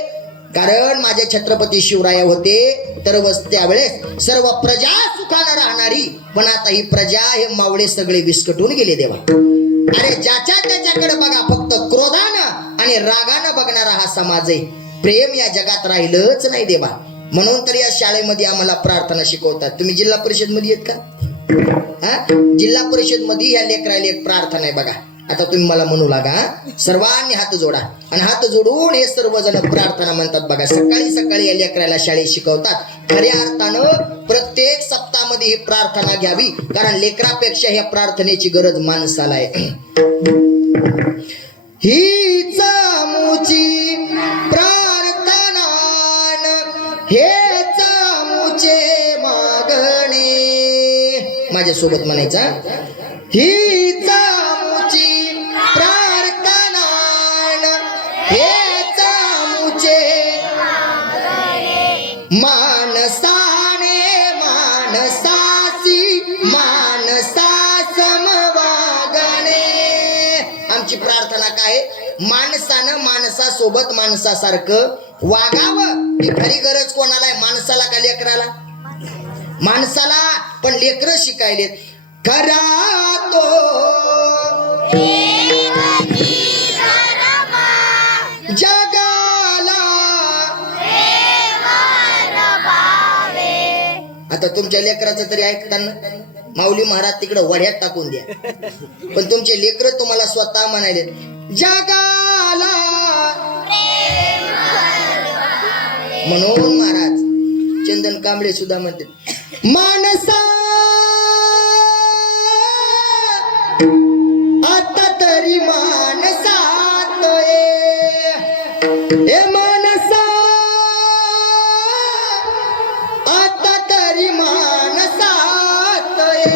कारण माझे छत्रपती शिवराय होते तर त्यावेळेस सर्व प्रजा सुखानं राहणारी, पण आता ही प्रजा हे मावळे सगळे विस्कटून गेले देवा. अरे ज्याच्या त्याच्याकडे बघा फक्त क्रोधानं आणि रागानं बघणारा हा समाज आहे. प्रेम या जगात राहिलंच नाही देवा. म्हणून तर या शाळेमध्ये आम्हाला प्रार्थना शिकवतात. तुम्ही जिल्हा परिषद मध्ये येत का? जिल्हा परिषद मध्ये या लेकराला एक प्रार्थना आहे बघा. आता तुम्ही मला म्हणू लागा, सर्वांनी हात जोडा आणि हात जोडून हे सर्वजण प्रार्थना म्हणतात बघा. सकाळी सकाळी या लेकराला शाळेत शिकवतात. खऱ्या अर्थानं प्रत्येक सप्ताहामध्ये ही प्रार्थना घ्यावी, कारण लेकरापेक्षा ह्या प्रार्थनेची गरज माणसाला आहे. हीच मुची प्रार्थना हेच मुचे मागणे. माझ्यासोबत म्हणायचा, हीच मुची प्रार्थना हेच मुचे मानसाने मानसासी मानसा समवागणे. आमची प्रार्थना काय? माणसानं माणसासोबत माणसासारखं वागावं. ही खरी गरज कोणाला आहे? माणसाला का लेकराला? माणसाला. पण लेकर शिकायलेत खरा तो जगाला. आता तुमच्या लेकराचं तरी ऐकताना माऊली महाराज तिकडे वड्यात टाकून द्या. पण तुमचे लेकर तुम्हाला स्वतः म्हणाले जगाला. म्हणून महाराज चंदन कांबळे सुद्धा म्हणतात मानसा आता तरी मानसात ये मानसा आता तरी मानसात ये.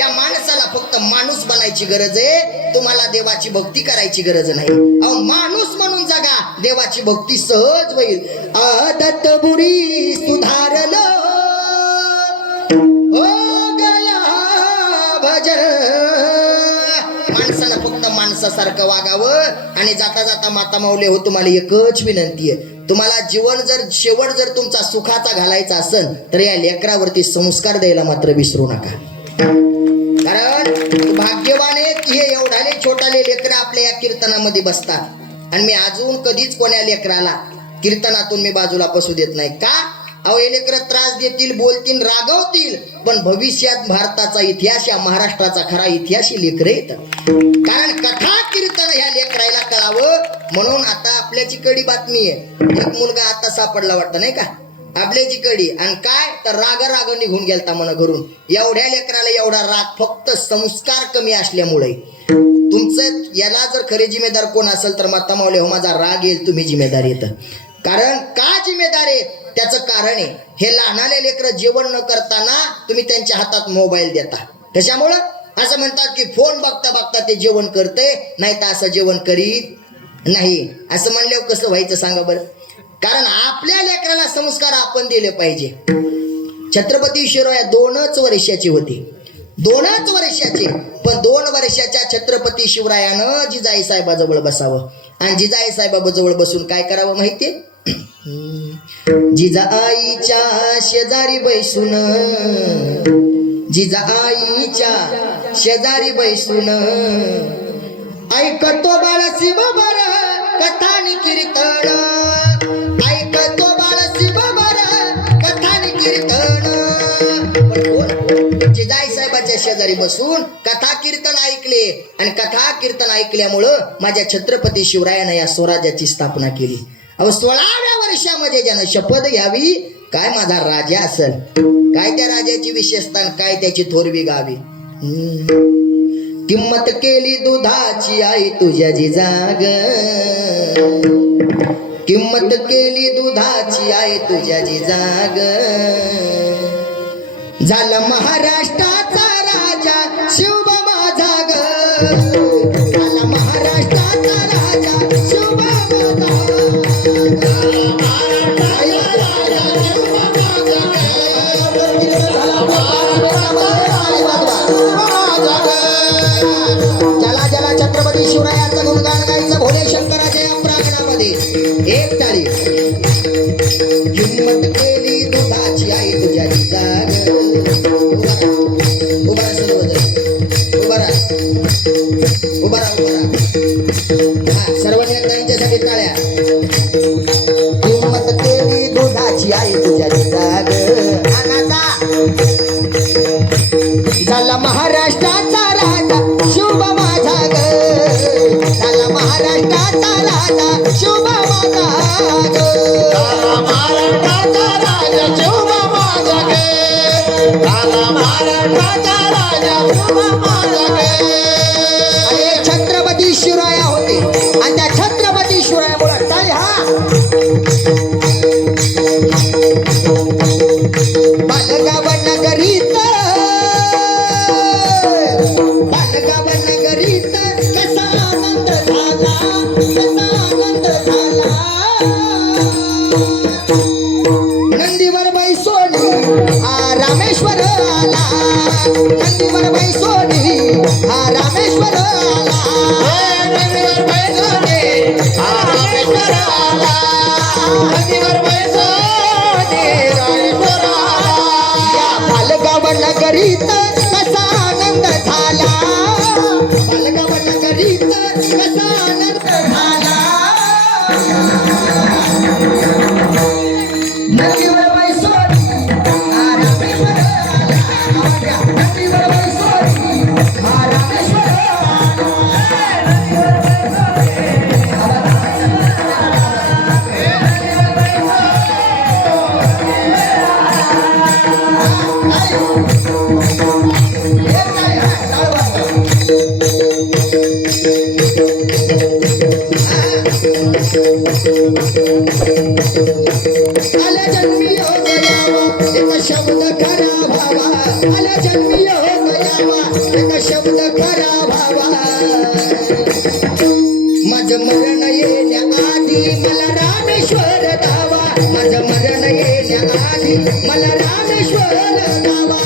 या माणसाला फक्त माणूस बनायची गरज आहे, तुम्हाला देवाची भक्ती करायची गरज नाही. अहो माणूस म्हणून जगा, देवाची भक्ती सहज होईल. आदत बुरी सुधारलो हो गया भजन. माणसानं फक्त माणसासारखं वागावं. आणि जाता जाता माता माऊली हो, तुम्हाला एकच विनंती आहे, तुम्हाला जीवन जर शेवट जर तुमचा सुखाचा घालायचा असेल तर या लेकरावरती संस्कार द्यायला मात्र विसरू नका. कारण भाग्यवान आहेत हे एवढाले छोटाले लेकर आपल्या या कीर्तनामध्ये बसतात. आणि मी अजून कधीच कोण्या लेकराला कीर्तनातून मी बाजूला बसू देत नाही. का? अहो हे लेकर त्रास देतील, बोलतील, रागवतील, पण भविष्यात भारताचा इतिहास, या महाराष्ट्राचा खरा इतिहास ही लेकर येतात. कारण कथा कीर्तन ह्या लेकरायला कळावं म्हणून. आता आपल्याची कडी बातमी आहे, एक मुलगा आता सापडला वाटतं नाही का, आपल्याची कडी. आणि काय तर राग निघून गेलता मन घरून. एवढ्या लेकराला एवढा राग फक्त संस्कार कमी असल्यामुळे. तुमचं याला जर खरे जिम्मेदार कोण असेल तर माता माऊली हो, माझा राग येईल, तुम्ही जिम्मेदार येतं. कारण का जिम्मेदार आहे त्याचं कारण आहे, हे लहानाले लेकरं जेवण न करताना तुम्ही त्यांच्या हातात मोबाईल देता. कशामुळं? असं म्हणतात की फोन बघता बघता ते जेवण करते, नाही तर असं जेवण करीत नाही. असं म्हणल्यावर कसं व्हायचं सांगा बरं. कारण आपल्या लेकराला संस्कार आपण दिले पाहिजे. छत्रपती शिवराय 2च वर्षाचे होते, 2च वर्षाचे. पण 2 वर्षाच्या छत्रपती शिवरायानं जिजाई साहेबाजवळ बसावं. आणि जिजाई साहेबाजवळ बसून काय करावं माहितीये? जिजाईच्या शेजारी बैसून, जिजाईच्या शेजारी बैसून ऐकतो बाळ शिव बर कथानी कीर्तन, ऐकतो बाळ शिव बर कथानी कीर्तन. पण कोण? जिजाई साहेबाच्या शेजारी बसून कथा कीर्तन ऐकले. आणि कथा कीर्तन ऐकल्यामुळं माझ्या छत्रपती शिवरायानं या स्वराज्याची स्थापना केली. अहो 16व्या वर्षामध्ये ज्यानं शपथ घ्यावी, काय माझा राजा असेल, काय त्या राजाची विशेषता, काय त्याची थोरवी गावी. किंमत केली दुधाची आई तुझ्या जिजाग, किंमत केली दुधाची आई तुझ्या जिजाग. झाला महाराष्ट्राचा राजा शिवबा माझा ग, झाला महाराष्ट्राचा राजा शिवबा माझा. ज्याला छत्रपती शिवरायाचं गुणगान गायचं भोले शंकराच्या या प्रांगणामध्ये एक टाळी. किंमत केली दुधाची आई तुझ्या जिजाग. उभा सर्वजण, उभा राहा. सर्वांनी त्यांच्यासाठी टाळ्या. किंमत केली दुधाची आई तुझ्या जिजाग. झाला महाराष्ट्राचा राजा शिवबा माझा ग, झाला महाराष्ट्राचा राजा शिवबा माझा ग, झाला महाराष्ट्राचा राजा शिवबा माझा ग, झाला महाराष्ट्राचा राजा शिवबा माझा ग. अरे छत्रपती शिवराया होते आणि त्या छत्रपती शिवरायामुळे काय हा बालगाव नगरीत, बालगाव नगरीत कसा आनंद झाला, कसा आनंद झाला. नंदीवर बैसोनी हा रामेश्वर आला, नंदीवर बैसोनी हा रामेश्वर आला, नंदीवर बैसोनी हा रामेश्वर आला, नंदीवर बैसोनी रामेश्वर आला. या बालगाव नगरीत कसा आनंद झाला, बालगाव नगरीत कसा आनंद झाला. नंदीवर बैसोनी हा रामेश्वर आला, नंदीवर बैसोनी हा रामेश्वर आला. आल्या जन्मी योग यावा एक शब्द खरा भावा आल्या जन्मी योग यावा एक शब्द खरा भावा माझं मरण येण्याआधी मला रामेश्वर दावा माझं मरण येण्याआधी मला रामेश्वर दावा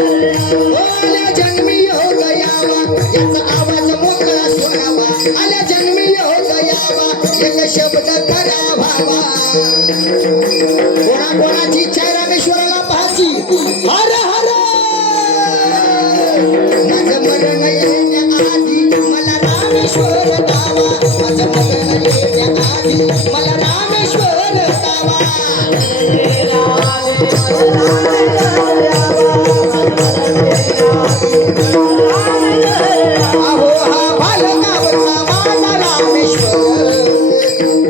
आल्या जन्मी योग यावा याचा आवाज मोकळा सोडावा आल्या जन्मी योग यावा एक शब्द खरा भावा कोणाची इच्छा आहे रामेश्वराला पाहायची हर हर माझं मरण येण्याआधी मला रामेश्वर दावा माझं मरण येण्याआधी मला रामेश्वर दावा अहो हा बालगावचा माझा रामेश्वर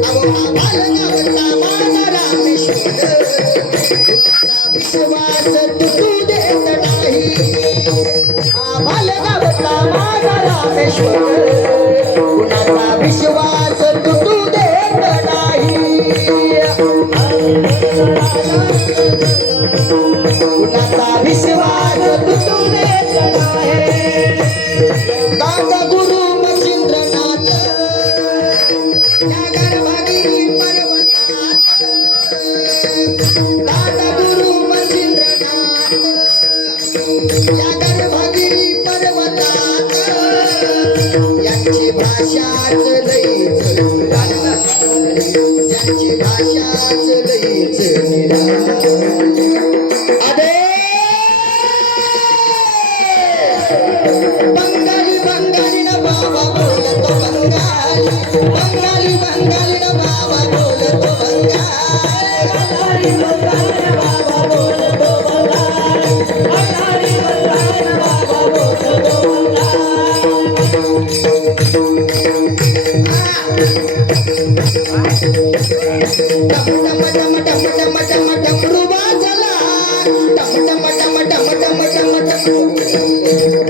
अहो हा बालगावचा माझा रामेश्वर तुमचा विश्वास तुटू देत नाही हा बालगावचा माझा रामेश्वर कुणाचा विश्वास तुटू देत नाही कुणाचा विश्वास तुटू देत नाही दादा गुरु मच्छिंद्रनाथ या गर्भगिरी पर्वतात दादा गुरु मच्छिंद्रनाथ या गर्भगिरी पर्वतात यांची भाषाच लईच निराळी यांची भाषाच लईच निराळी अरे बंगाली बंगाली ना बाबा बोलतो बंगाली बंगाली बंगाली ना बाबा बोलतो बंगाली बंगाली ना बाबा बोलतो बंगाली बंगाली बंगाली ना बाबा बोलतो डम डम डम डम डम डम डमरू वाजला डम डम डम डम डम डम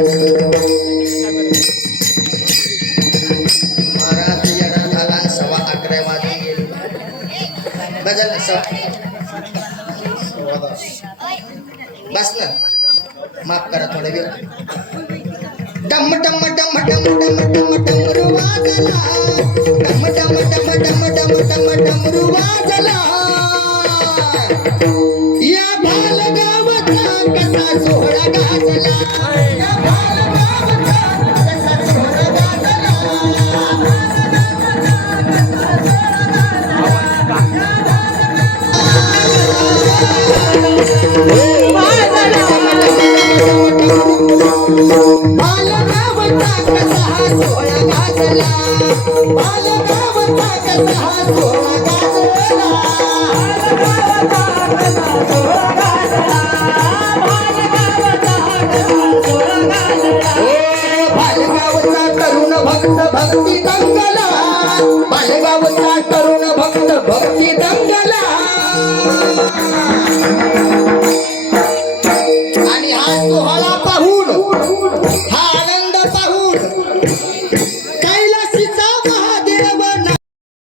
महाराज येडा झाला 11:15 वाजून गेले गजल बस ना माफ करा थोडा वेळ डम डम डम डम डम डम डमरू वाजला डम डम डम डम डम डम डमरू वाजला या बालगावचा कसा सोहळा गाजला या बालगावचा कसा सोहळा गाजला बालगावचा कसा सोहळा गाजला बालगावचा कसा सोहळा गाजला